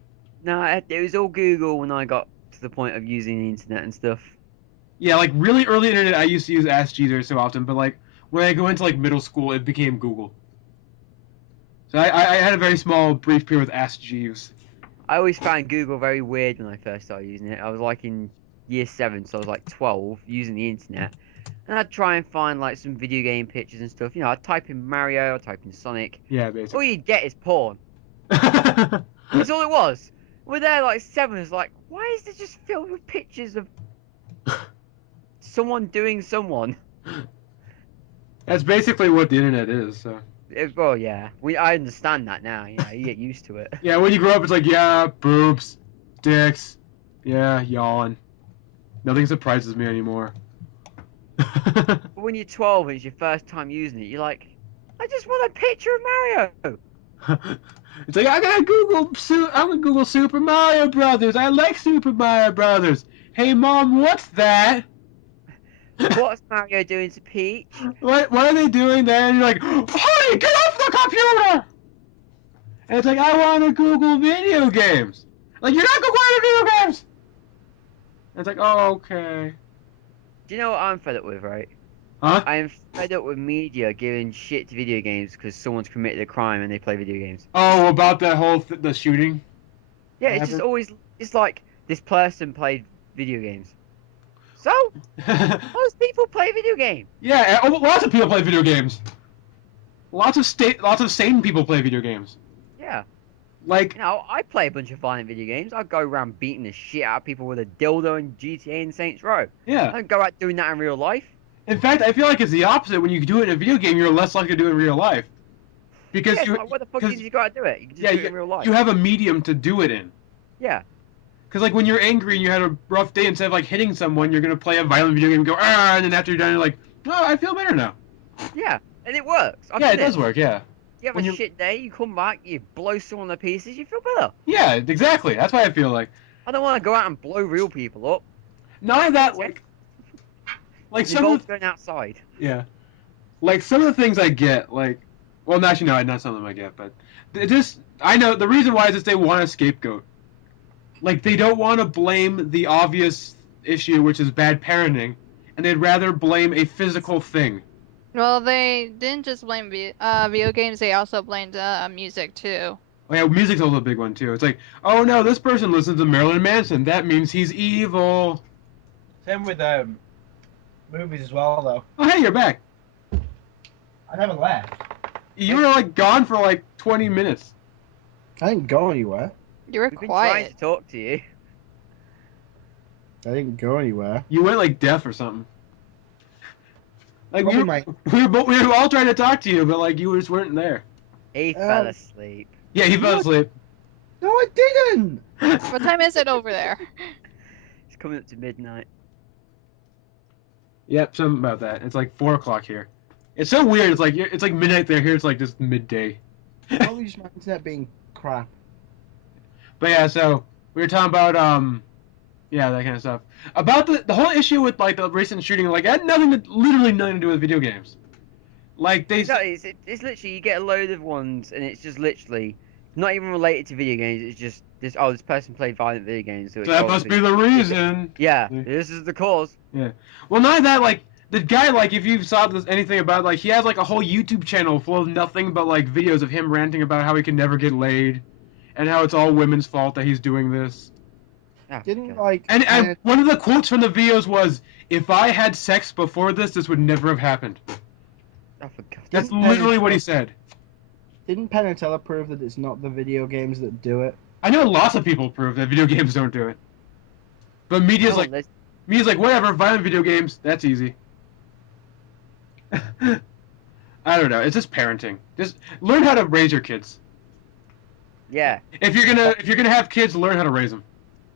No, it was all Google when I got to the point of using the internet and stuff. Yeah, like really early internet, I used to use Ask Jeeves every so often, but like when I go into like middle school, it became Google. So I had a very small brief period with Ask Jeeves. I always found Google very weird when I first started using it. I was like in year 7, so I was like 12, using the internet. And I'd try and find like some video game pictures and stuff. You know, I'd type in Mario, I'd type in Sonic. Yeah, All basically. you'd get is porn. That's all it was. We're there like 7, it's like, why is this just filled with pictures of someone doing someone? That's basically what the internet is, so. Well, yeah, I understand that now. You know, you get used to it. Yeah, when you grow up, it's like, yeah, boobs, dicks, yeah, yawn. Nothing surprises me anymore. But when you're 12 and it's your first time using it, you're like, I just want a picture of Mario. It's like, I'm gonna Google Super Mario Brothers. I like Super Mario Brothers. Hey, Mom, what's that? What's Mario doing to Peach? What are they doing there? And you're like, hey, get off the computer! And it's like, I want to Google video games. Like, you're not Googling video games! And it's like, oh, okay. Do you know what I'm fed up with, right? Huh? I am fed up with media giving shit to video games because someone's committed a crime and they play video games. Oh, about that whole the shooting? Yeah, it's just always, it's like, this person played video games. So, most people play video games. Yeah, lots of people play video games. Lots of sane people play video games. Yeah. Like, You know, I play a bunch of violent video games. I go around beating the shit out of people with a dildo in GTA and Saints Row. I yeah. don't go out doing that in real life. In fact, I feel like it's the opposite. When you do it in a video game, you're less likely to do it in real life. Because Yeah, you, like, what the fuck did you gotta do it? You can just yeah, do it in real life. you have a medium to do it in. Yeah. Because like when you're angry and you had a rough day, instead of like hitting someone, you're gonna play a violent video game and go ah, and then after you're done, you're like, oh, I feel better now. Yeah. And it works. Yeah, it does work. Yeah. You have When a you're- shit day, you come back, you blow someone to pieces, you feel better. Yeah, exactly. That's why I feel like. I don't want to go out and blow real people up. Not only that, like It some of involves the, going outside. yeah, like some of the things I get, like, well, actually no, not some of them I get, but it just I know the reason why is that they want a scapegoat. Like they don't want to blame the obvious issue, which is bad parenting, and they'd rather blame a physical thing. Well, they didn't just blame video games, they also blamed music too. Oh yeah, music's also a big one too. It's like, oh no, this person listens to Marilyn Manson. That means he's evil. Same with movies as well, though. Oh hey, you're back. I never left. You were like gone for like 20 minutes. I didn't go anywhere. You were We've been trying quiet. to talk to you. I didn't go anywhere. You went like deaf or something. Like Probably we were all trying to talk to you, but like you just weren't there. He fell asleep. Yeah, he fell What? asleep. No, I didn't. What time is it over there? It's coming up to midnight. Yep, something about that. It's like 4 o'clock here. It's so weird. It's like midnight there. Here it's like just midday. Probably just my internet being crap. But yeah, so We were talking about yeah, that kind of stuff. About the whole issue with like the recent shooting, like it had literally nothing to do with video games. Like they, No, it's literally you get a load of ones, and it's just literally not even related to video games. It's just this. Oh, this person played violent video games, so so that must be the reason. Yeah, this is the cause. Yeah. Well, not that like the guy, like if you saw this anything about, like he has like a whole YouTube channel full of nothing but like videos of him ranting about how he can never get laid, and how it's all women's fault that he's doing this. Oh, Didn't God. like And one of the quotes from the videos was, "If I had sex before this would never have happened." Oh, for God's That's Didn't literally what he said. didn't Penn and Teller prove that it's not the video games that do it? I know lots of people prove that video games don't do it, but media's No, like, there's- whatever, violent video games, that's easy. I don't know. It's just parenting. Just learn how to raise your kids. yeah. If you're gonna have kids, learn how to raise them.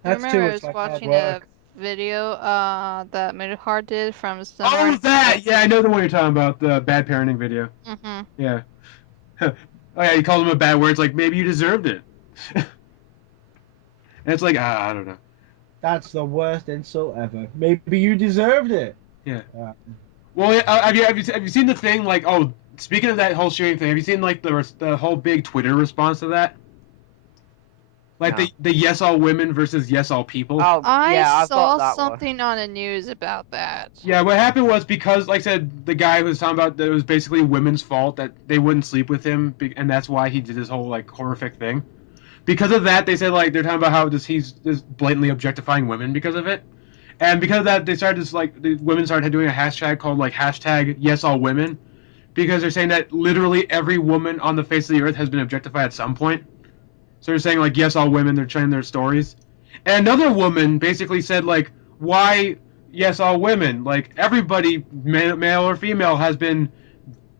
I That's remember too I was much like hard watching work. a video that Moodhard did from some. Oh, that! Yeah, I know the one you're talking about. The bad parenting video. Mm-hmm. Yeah. Oh yeah, you called him a bad word. It's like maybe you deserved it. And it's like I don't know. That's the worst insult ever. Maybe you deserved it. Yeah. Well, yeah, have you seen the thing like, oh, speaking of that whole shooting thing, have you seen like the whole big Twitter response to that? Like No. the yes all women versus yes all people. Oh, yeah, I I've saw got that one. something on the news about that. Yeah, what happened was because, like I said, the guy who was talking about that it was basically women's fault that they wouldn't sleep with him, and that's why he did this whole like horrific thing. Because of that, they said like they're talking about how he's just blatantly objectifying women because of it, and because of that, they started the women started doing a hashtag called like hashtag yes all women, because they're saying that literally every woman on the face of the earth has been objectified at some point. So they're saying like yes all women, they're sharing their stories. And another woman basically said, like, why yes, all women? Like, everybody, male or female, has been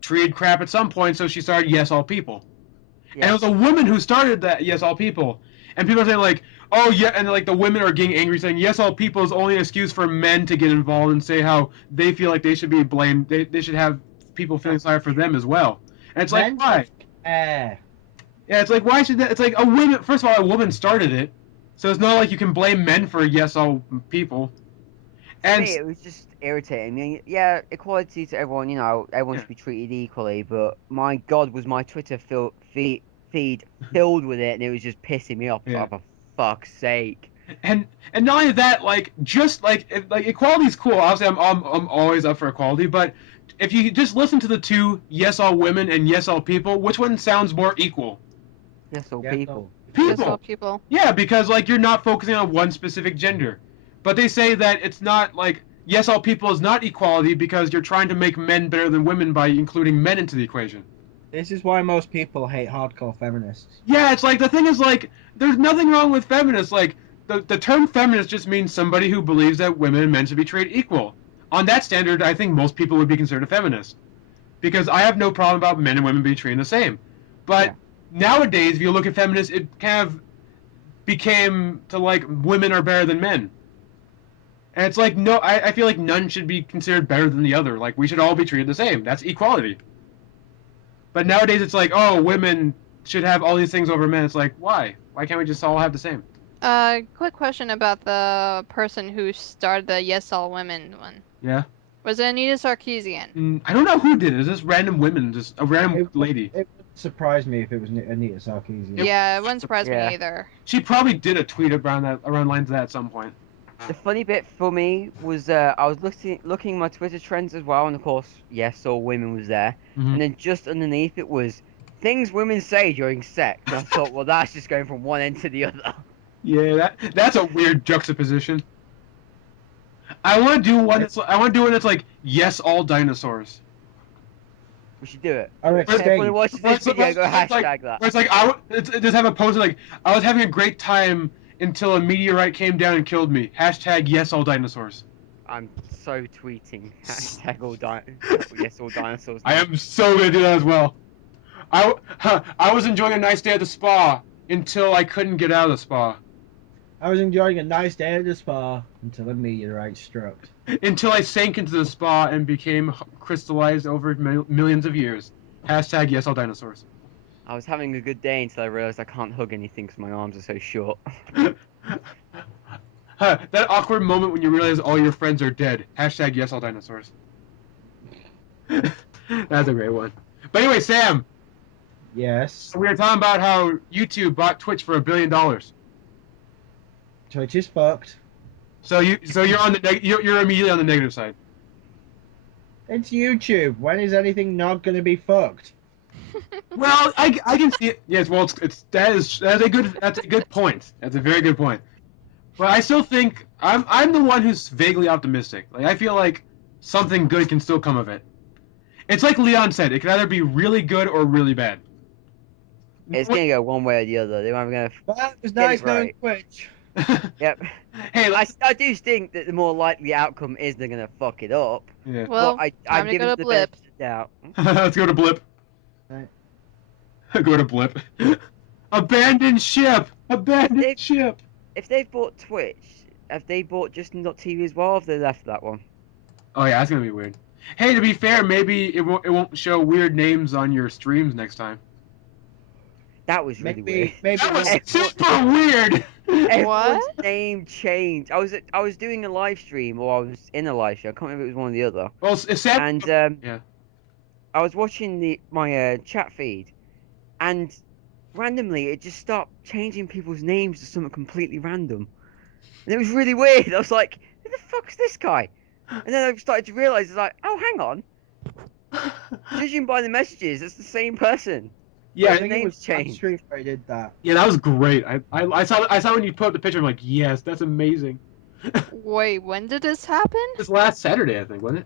treated crap at some point, so she started yes, all people. Yeah. And it was a woman who started that yes, all people. And people are saying, like, oh, yeah, and, like, the women are getting angry, saying yes, all people is only an excuse for men to get involved and say how they feel like they should be blamed. They should have people feeling sorry for them as well. And it's like, why? Yeah, it's like, why should that? It's like a woman, first of all, a woman started it. So it's not like you can blame men for yes all people. And For me, it was just irritating. I mean, yeah, equality to everyone. You know, everyone should be treated equally. But my God, was my Twitter feed filled with it, and it was just pissing me off. Yeah. Like, for fuck's sake. and not only that, like just like equality is cool. Obviously, I'm always up for equality. But if you just listen to the two yes all women and yes all people, which one sounds more equal? Yes, all Yeah, people. Yes, all people. Yeah, because like you're not focusing on one specific gender. But they say that it's not like yes all people is not equality because you're trying to make men better than women by including men into the equation. This is why most people hate hardcore feminists. Yeah, it's like the thing is like there's nothing wrong with feminists. Like the term feminist just means somebody who believes that women and men should be treated equal. On that standard, I think most people would be considered a feminist. Because I have no problem about men and women being treated the same. But nowadays, if you look at feminists, it kind of became to like women are better than men. And it's like, no, I feel like none should be considered better than the other. Like, we should all be treated the same. That's equality. But nowadays, it's like, oh, women should have all these things over men. It's like, why? Why can't we just all have the same? Quick question about the person who started the yes, all women one. Yeah? Was it Anita Sarkeesian? I don't know who did it. It's just random women, just a random lady. It would surprise me if it was Anita Sarkeesian. Yeah, it wouldn't surprise Yeah. me either. She probably did a tweet around lines of that at some point. The funny bit for me was I was looking my Twitter trends as well, and of course, yes, all women was there. Mhm. And then just underneath it was things women say during sex. And I thought, well, that's just going from one end to the other. Yeah, that's a weird juxtaposition. I want to do one that's like yes, all dinosaurs. We should do it. Or If anyone watches this Where video, go it's like- hashtag that. Where it's like it just have a post like I was having a great time until a meteorite came down and killed me. Hashtag yes, all dinosaurs. I'm so tweeting hashtag yes, all dinosaurs. I am so gonna do that as well. I was enjoying a nice day at the spa until I couldn't get out of the spa. I was enjoying a nice day at the spa until a meteorite struck. Until I sank into the spa and became crystallized over millions of years. Hashtag yes, all dinosaurs. I was having a good day until I realized I can't hug anything because my arms are so short. That awkward moment when you realize all your friends are dead. Hashtag yes all dinosaurs. That's a great one. But anyway, Sam, Yes. we were talking about how YouTube bought Twitch for $1 billion. Twitch is fucked. So you're on the you're immediately on the negative side. It's YouTube. When is anything not going to be fucked? Well, I can see it. Yes, well, that's a good point. That's a very good point. But I still think I'm the one who's vaguely optimistic. Like I feel like something good can still come of it. It's like Leon said, it can either be really good or really bad. It's gonna go one way or the other. They're either gonna. Well, it was Get it nice knowing right. Twitch. Yep. Hey, I do think that the more likely outcome is they're gonna fuck it up. yeah. Well, But time I'm to giving go it to the Blip. benefit of the doubt. Let's go to Blip. Right. Go to Blip. Abandoned ship. Abandoned If- ship. If they've bought Twitch, have they bought Justin.tv as well? Or have they left that one? Oh yeah, that's gonna be weird. Hey, to be fair, maybe it won't show weird names on your streams next time. That was really weird. Maybe That was not. super weird. Everyone's name changed. I was doing a live stream, or I was in a live show. I can't remember if it was one or the other. Well, Sam. And Yeah. I was watching my chat feed, and randomly it just stopped changing people's names to something completely random, and it was really weird. I was like, "Who the fuck's this guy?" And then I started to realize, it's like, "Oh, hang on. Judging by the messages, it's the same person." Yeah, I the think it name's was changed. Street where he did that. yeah, that was great. I saw when you put up the picture. I'm like, yes, that's amazing. Wait, when did this happen? It was last Saturday, I think, wasn't it?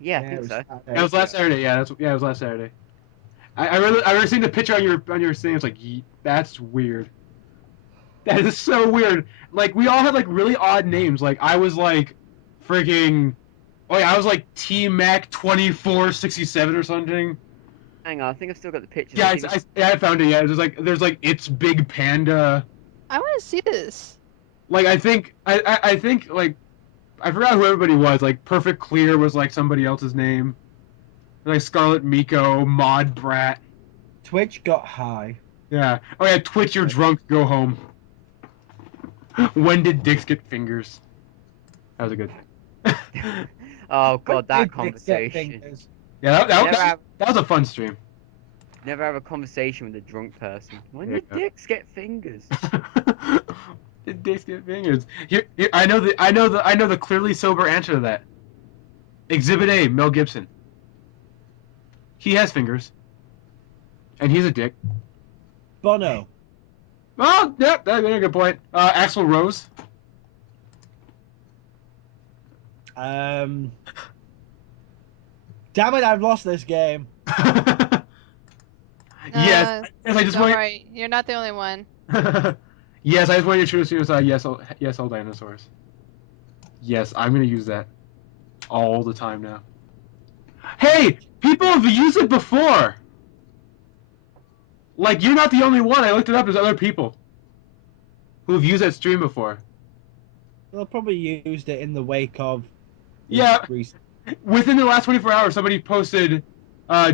Yeah, I it think was so. Saturday. Yeah, it was last Saturday. Yeah, it was last Saturday. I remember seeing the picture on your thing. It's like, that's weird. That is so weird. Like we all had like really odd names. Like I was like, freaking, oh yeah, I was like T Mac 2467 or something. Hang on, I think I've still got the picture. Yeah, I found it. Yeah, there's like it's Big Panda. I want to see this. Like I think like I forgot who everybody was. Like Perfect Clear was like somebody else's name. Like Scarlet Miko, Mod Brat. Twitch got high. Yeah. Oh yeah, Twitch, you're drunk, go home. When did dicks get fingers? That was a good. Oh god, that Big dicks get conversation. fingers. Yeah, Never have, that was a fun stream. never have a conversation with a drunk person. When did Yeah. dicks get fingers? Did dicks get fingers? Here, I know the clearly sober answer to that. Exhibit A, Mel Gibson. He has fingers. And he's a dick. Bono. Oh, yep, that's a good point. Axl Rose. Damn it! I've lost this game. Yes. Yes, I just Don't want. worry, you're not the only one. Yes, I just want you to choose yes, all dinosaurs. Yes, I'm gonna use that all the time now. Hey, people have used it before. Like you're not the only one. I looked it up. There's other people who have used that stream before. They'll probably used it in the wake of. Yeah. recent- Within the last 24 hours, somebody posted,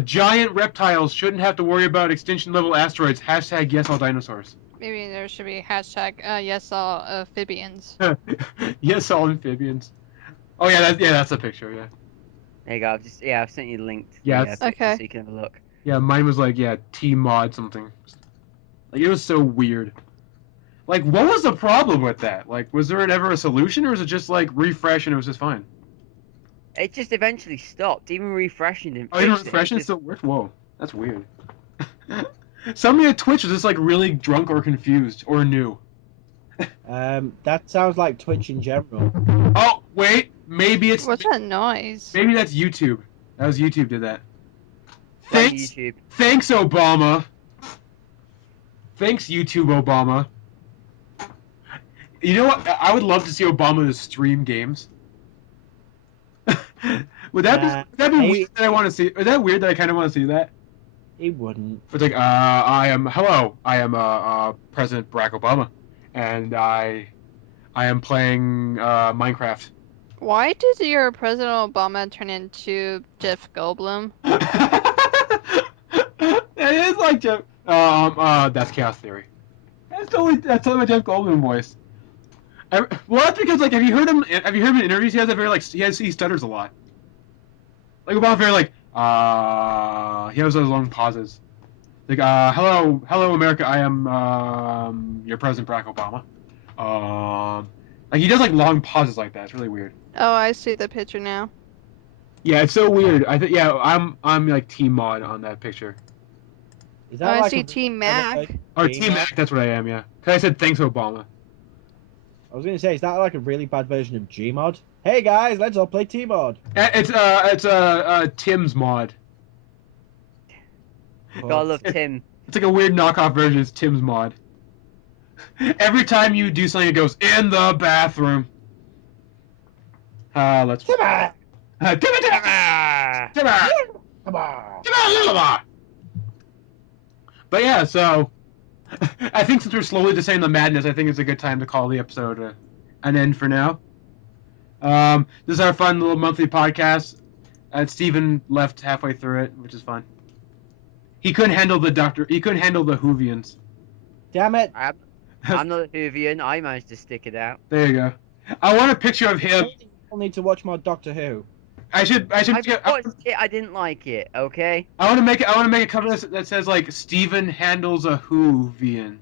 "Giant reptiles shouldn't have to worry about extinction level asteroids." Hashtag yes, all dinosaurs. Maybe there should be hashtag yes all amphibians. Yes, all amphibians. Oh yeah, that's a picture. Yeah. There you go. I've sent you the link. To Yeah, the, it's- picture Okay. So you can have a look. Yeah, mine was like, T mod something. Like, it was so weird. Like, what was the problem with that? Like, was there ever a solution, or was it just, like, refresh and it was just fine? It just eventually stopped. Even refreshing didn't Oh, even fix it. refreshing It just- still worked? Whoa, that's weird. Somebody at Twitch was just, like, really drunk or confused, or new. That sounds like Twitch in general. Oh, wait, maybe it's... What's that noise? Maybe that's YouTube. That was YouTube did that. Blame Thanks, YouTube. thanks, Obama. Thanks, YouTube Obama. You know what? I would love to see Obama to stream games. would that be weird that I want to see? Is that weird that I kind of want to see that? He wouldn't. It's like, I am President Barack Obama, and I am playing Minecraft. Why did your President Obama turn into Jeff Goldblum? It is like Jeff. That's Chaos Theory. That's totally my Jeff Goldblum voice. Well, that's because like, have you heard him in interviews? He has a very like, he stutters a lot. Like about very like, he has those long pauses. Like, hello America, I am your President Barack Obama. Like he does like long pauses like that. It's really weird. Oh, I see the picture now. Yeah, it's so weird. I think I'm like Team Mod on that picture. Is Oh, that I like see a- Team Mac. Or Team Team Mac? Mac, that's what I am. Yeah, because I said thanks Obama. I was gonna say, is that like a really bad version of Gmod? Hey guys, let's all play T-Mod. It's Tim's mod. Gotta love Tim. It's like a weird knockoff version. It's Tim's mod. Every time you do something, it goes in the bathroom. Let's. Timmy! Timmy! Come on. But yeah, so I think since we're slowly descending the madness, I think it's a good time to call the episode an end for now. This is our fun little monthly podcast. Steven left halfway through it, which is fun. He couldn't handle the doctor. He couldn't handle the Whovians. Damn it. I'm not a Whovian. I managed to stick it out. There you go. I want a picture of him. I'll need to watch more Doctor Who. I should. I watched it. I didn't like it. Okay. I want to make it. I want to make a cover that says like Steven handles a Whovian.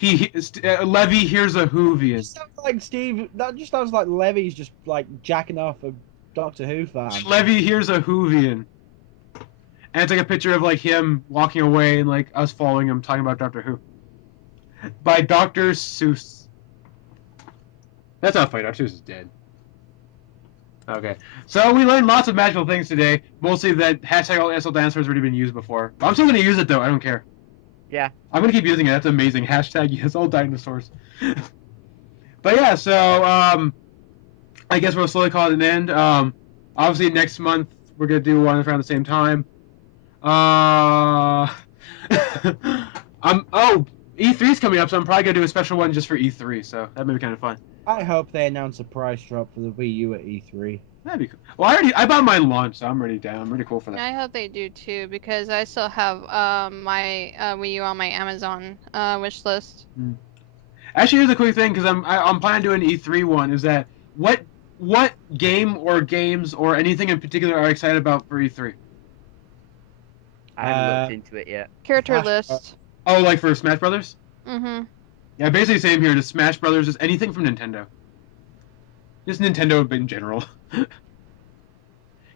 Levy hears a Whovian. It sounds like Steve. That just sounds like Levy's just like jacking off a Doctor Who fan. Levy hears a Whovian. And it's like a picture of like him walking away and like us following him talking about Doctor Who. By Dr. Seuss. That's not funny. Dr. Seuss is dead. Okay. So we learned lots of magical things today. Mostly that hashtag all SL Dinosaurs has already been used before. I'm still going to use it though. I don't care. Yeah. I'm going to keep using it. That's amazing. Hashtag yes all dinosaurs. But yeah, so I guess we'll slowly call it an end. Obviously next month we're going to do one around the same time. E3's coming up, so I'm probably gonna do a special one just for E3. So that may be kind of fun. I hope they announce a price drop for the Wii U at E3. That'd be cool. Well, I bought mine launch, so I'm ready down. I'm really cool for that. I hope they do too, because I still have my Wii U on my Amazon wish list. Actually, here's a quick thing, because I'm planning on doing an E3 one. Is that what game or games or anything in particular are you excited about for E3? I haven't looked into it yet. Character Smash list. Oh, like for Smash Brothers? Mm-hmm. Yeah, basically same here. Just Smash Brothers, just anything from Nintendo. Just Nintendo in general.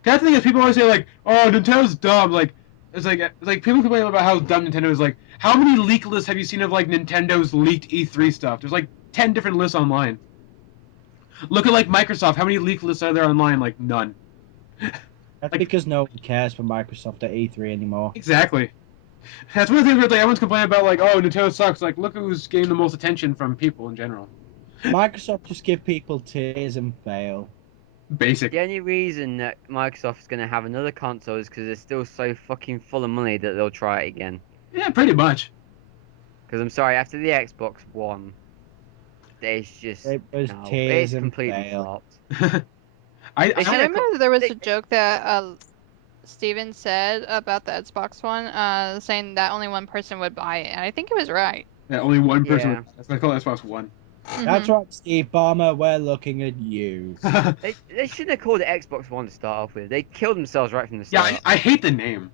That thing is, people always say like, "Oh, Nintendo's dumb." Like, it's like people complain about how dumb Nintendo is. Like, how many leak lists have you seen of like Nintendo's leaked E3 stuff? There's like 10 different lists online. Look at like Microsoft. How many leak lists are there online? Like none. That's because no one cares for Microsoft at E3 anymore. Exactly. That's one of the things where like, everyone's complaining about, like, oh, Nintendo sucks. Like, look who's getting the most attention from people in general. Microsoft just give people tears and fail. Basic. The only reason that Microsoft's going to have another console is because they're still so fucking full of money that they'll try it again. Yeah, pretty much. Because I'm sorry, after the Xbox One, there's just It was no, tears it's and completely fail. flopped. I They I should've remember there was they- a joke that Steven said about the Xbox One, saying that only one person would buy it, and I think it was right. yeah, only one person. Yeah. That's why I call it Xbox One. That's right, Steve Ballmer, we're looking at you. They shouldn't have called it Xbox One to start off with. They killed themselves right from the Yeah, start. I hate the name.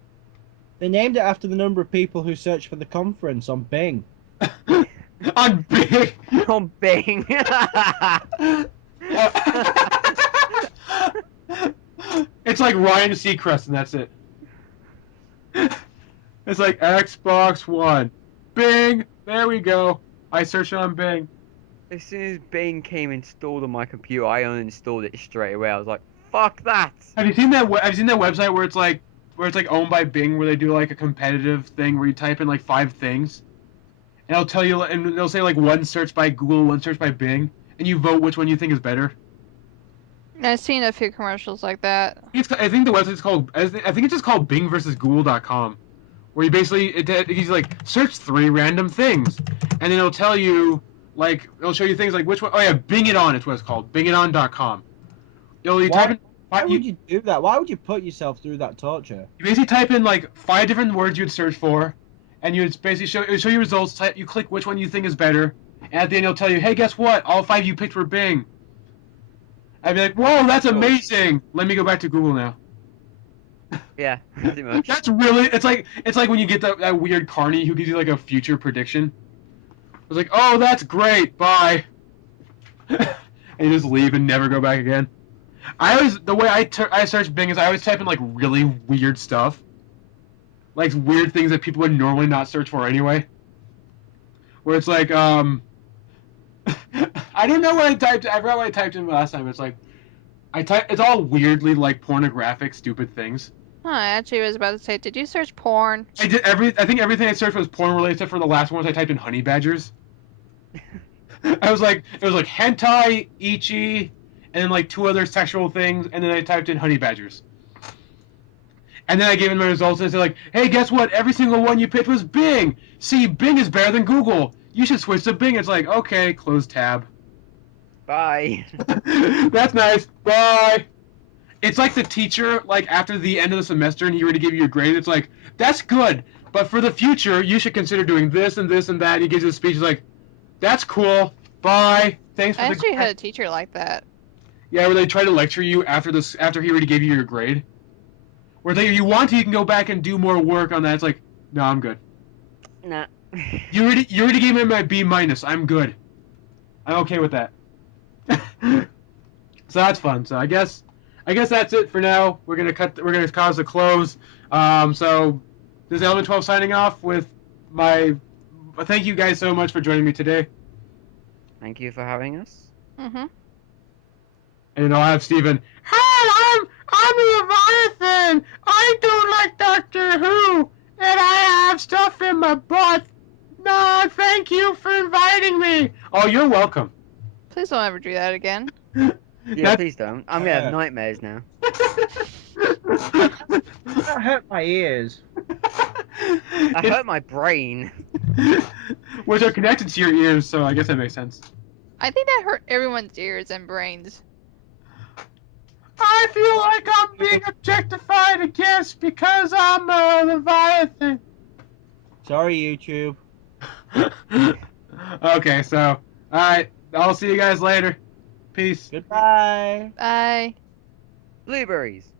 They named it after the number of people who searched for the conference on Bing. On big. On Bing. It's like Ryan Seacrest, and that's it. It's like Xbox One. Bing! There we go. I searched it on Bing. As soon as Bing came installed on my computer, I uninstalled it straight away. I was like, "Fuck that!" Have you seen that? Have you seen that website where it's like owned by Bing, where they do like a competitive thing where you type in like 5 things, and it'll tell you, and they'll say like one search by Google, one search by Bing, and you vote which one you think is better. I've seen a few commercials like that. I think the website's called. I think it's just called Bing versus Google.com, where you basically he's like search 3 random things, and then it'll tell you like it'll show you things like which one. Oh yeah, Bing It On. It's what it's called. BingItOn.com. You type in Why would you do that? Why would you put yourself through that torture? You basically type in like 5 different words you'd search for, and you would basically it would show you results. You click which one you think is better, and at the end it'll tell you, hey, guess what? All 5 you picked were Bing. I'd be like, whoa, that's amazing. Let me go back to Google now. Yeah, pretty much. That's really it's like when you get that weird carny who gives you like a future prediction. It's like, oh, that's great, bye. And you just leave and never go back again. The way I search Bing is I always type in like really weird stuff, like weird things that people would normally not search for anyway. Where it's like, I don't know what I typed. I forgot what I typed in last time. It's like, it's all weirdly like pornographic, stupid things. Oh, I actually was about to say, did you search porn? I think everything I searched was porn related, except for the last ones I typed in honey badgers. It was like hentai, ichi, and then like 2 other sexual things, and then I typed in honey badgers. And then I gave them my results, and they're like, hey, guess what? Every single one you picked was Bing. See, Bing is better than Google. You should switch to Bing. It's like, okay, close tab. Bye. That's nice. Bye. It's like the teacher, like after the end of the semester, and he already gave you your grade. It's like, that's good, but for the future, you should consider doing this and this and that. And he gives you a speech. He's like, that's cool. Bye. Thanks for I the actually grade. had a teacher like that. Yeah, where they try to lecture you after he already gave you your grade. Where if you want to, you can go back and do more work on that. It's like, no, I'm good. Nah. You already gave me my B minus. I'm good. I'm okay with that. So that's fun. So I guess that's it for now. We're gonna cause a close. So this is ElementXII signing off with my. Thank you guys so much for joining me today. Thank you for having us. Mm-hmm. And I'll have Steven. Hi, I'm Leviathan. I don't like Doctor Who, and I have stuff in my butt. No, thank you for inviting me. Oh, you're welcome. Please don't ever do that again. Yeah, please don't. I'm gonna have nightmares now. That hurt my ears. I hurt my brain. Which are connected to your ears, so I guess that makes sense. I think that hurt everyone's ears and brains. I feel like I'm being objectified against because I'm a Leviathan. Sorry, YouTube. Okay, so, alright, I'll see you guys later. Peace. Goodbye. Bye. Blueberries.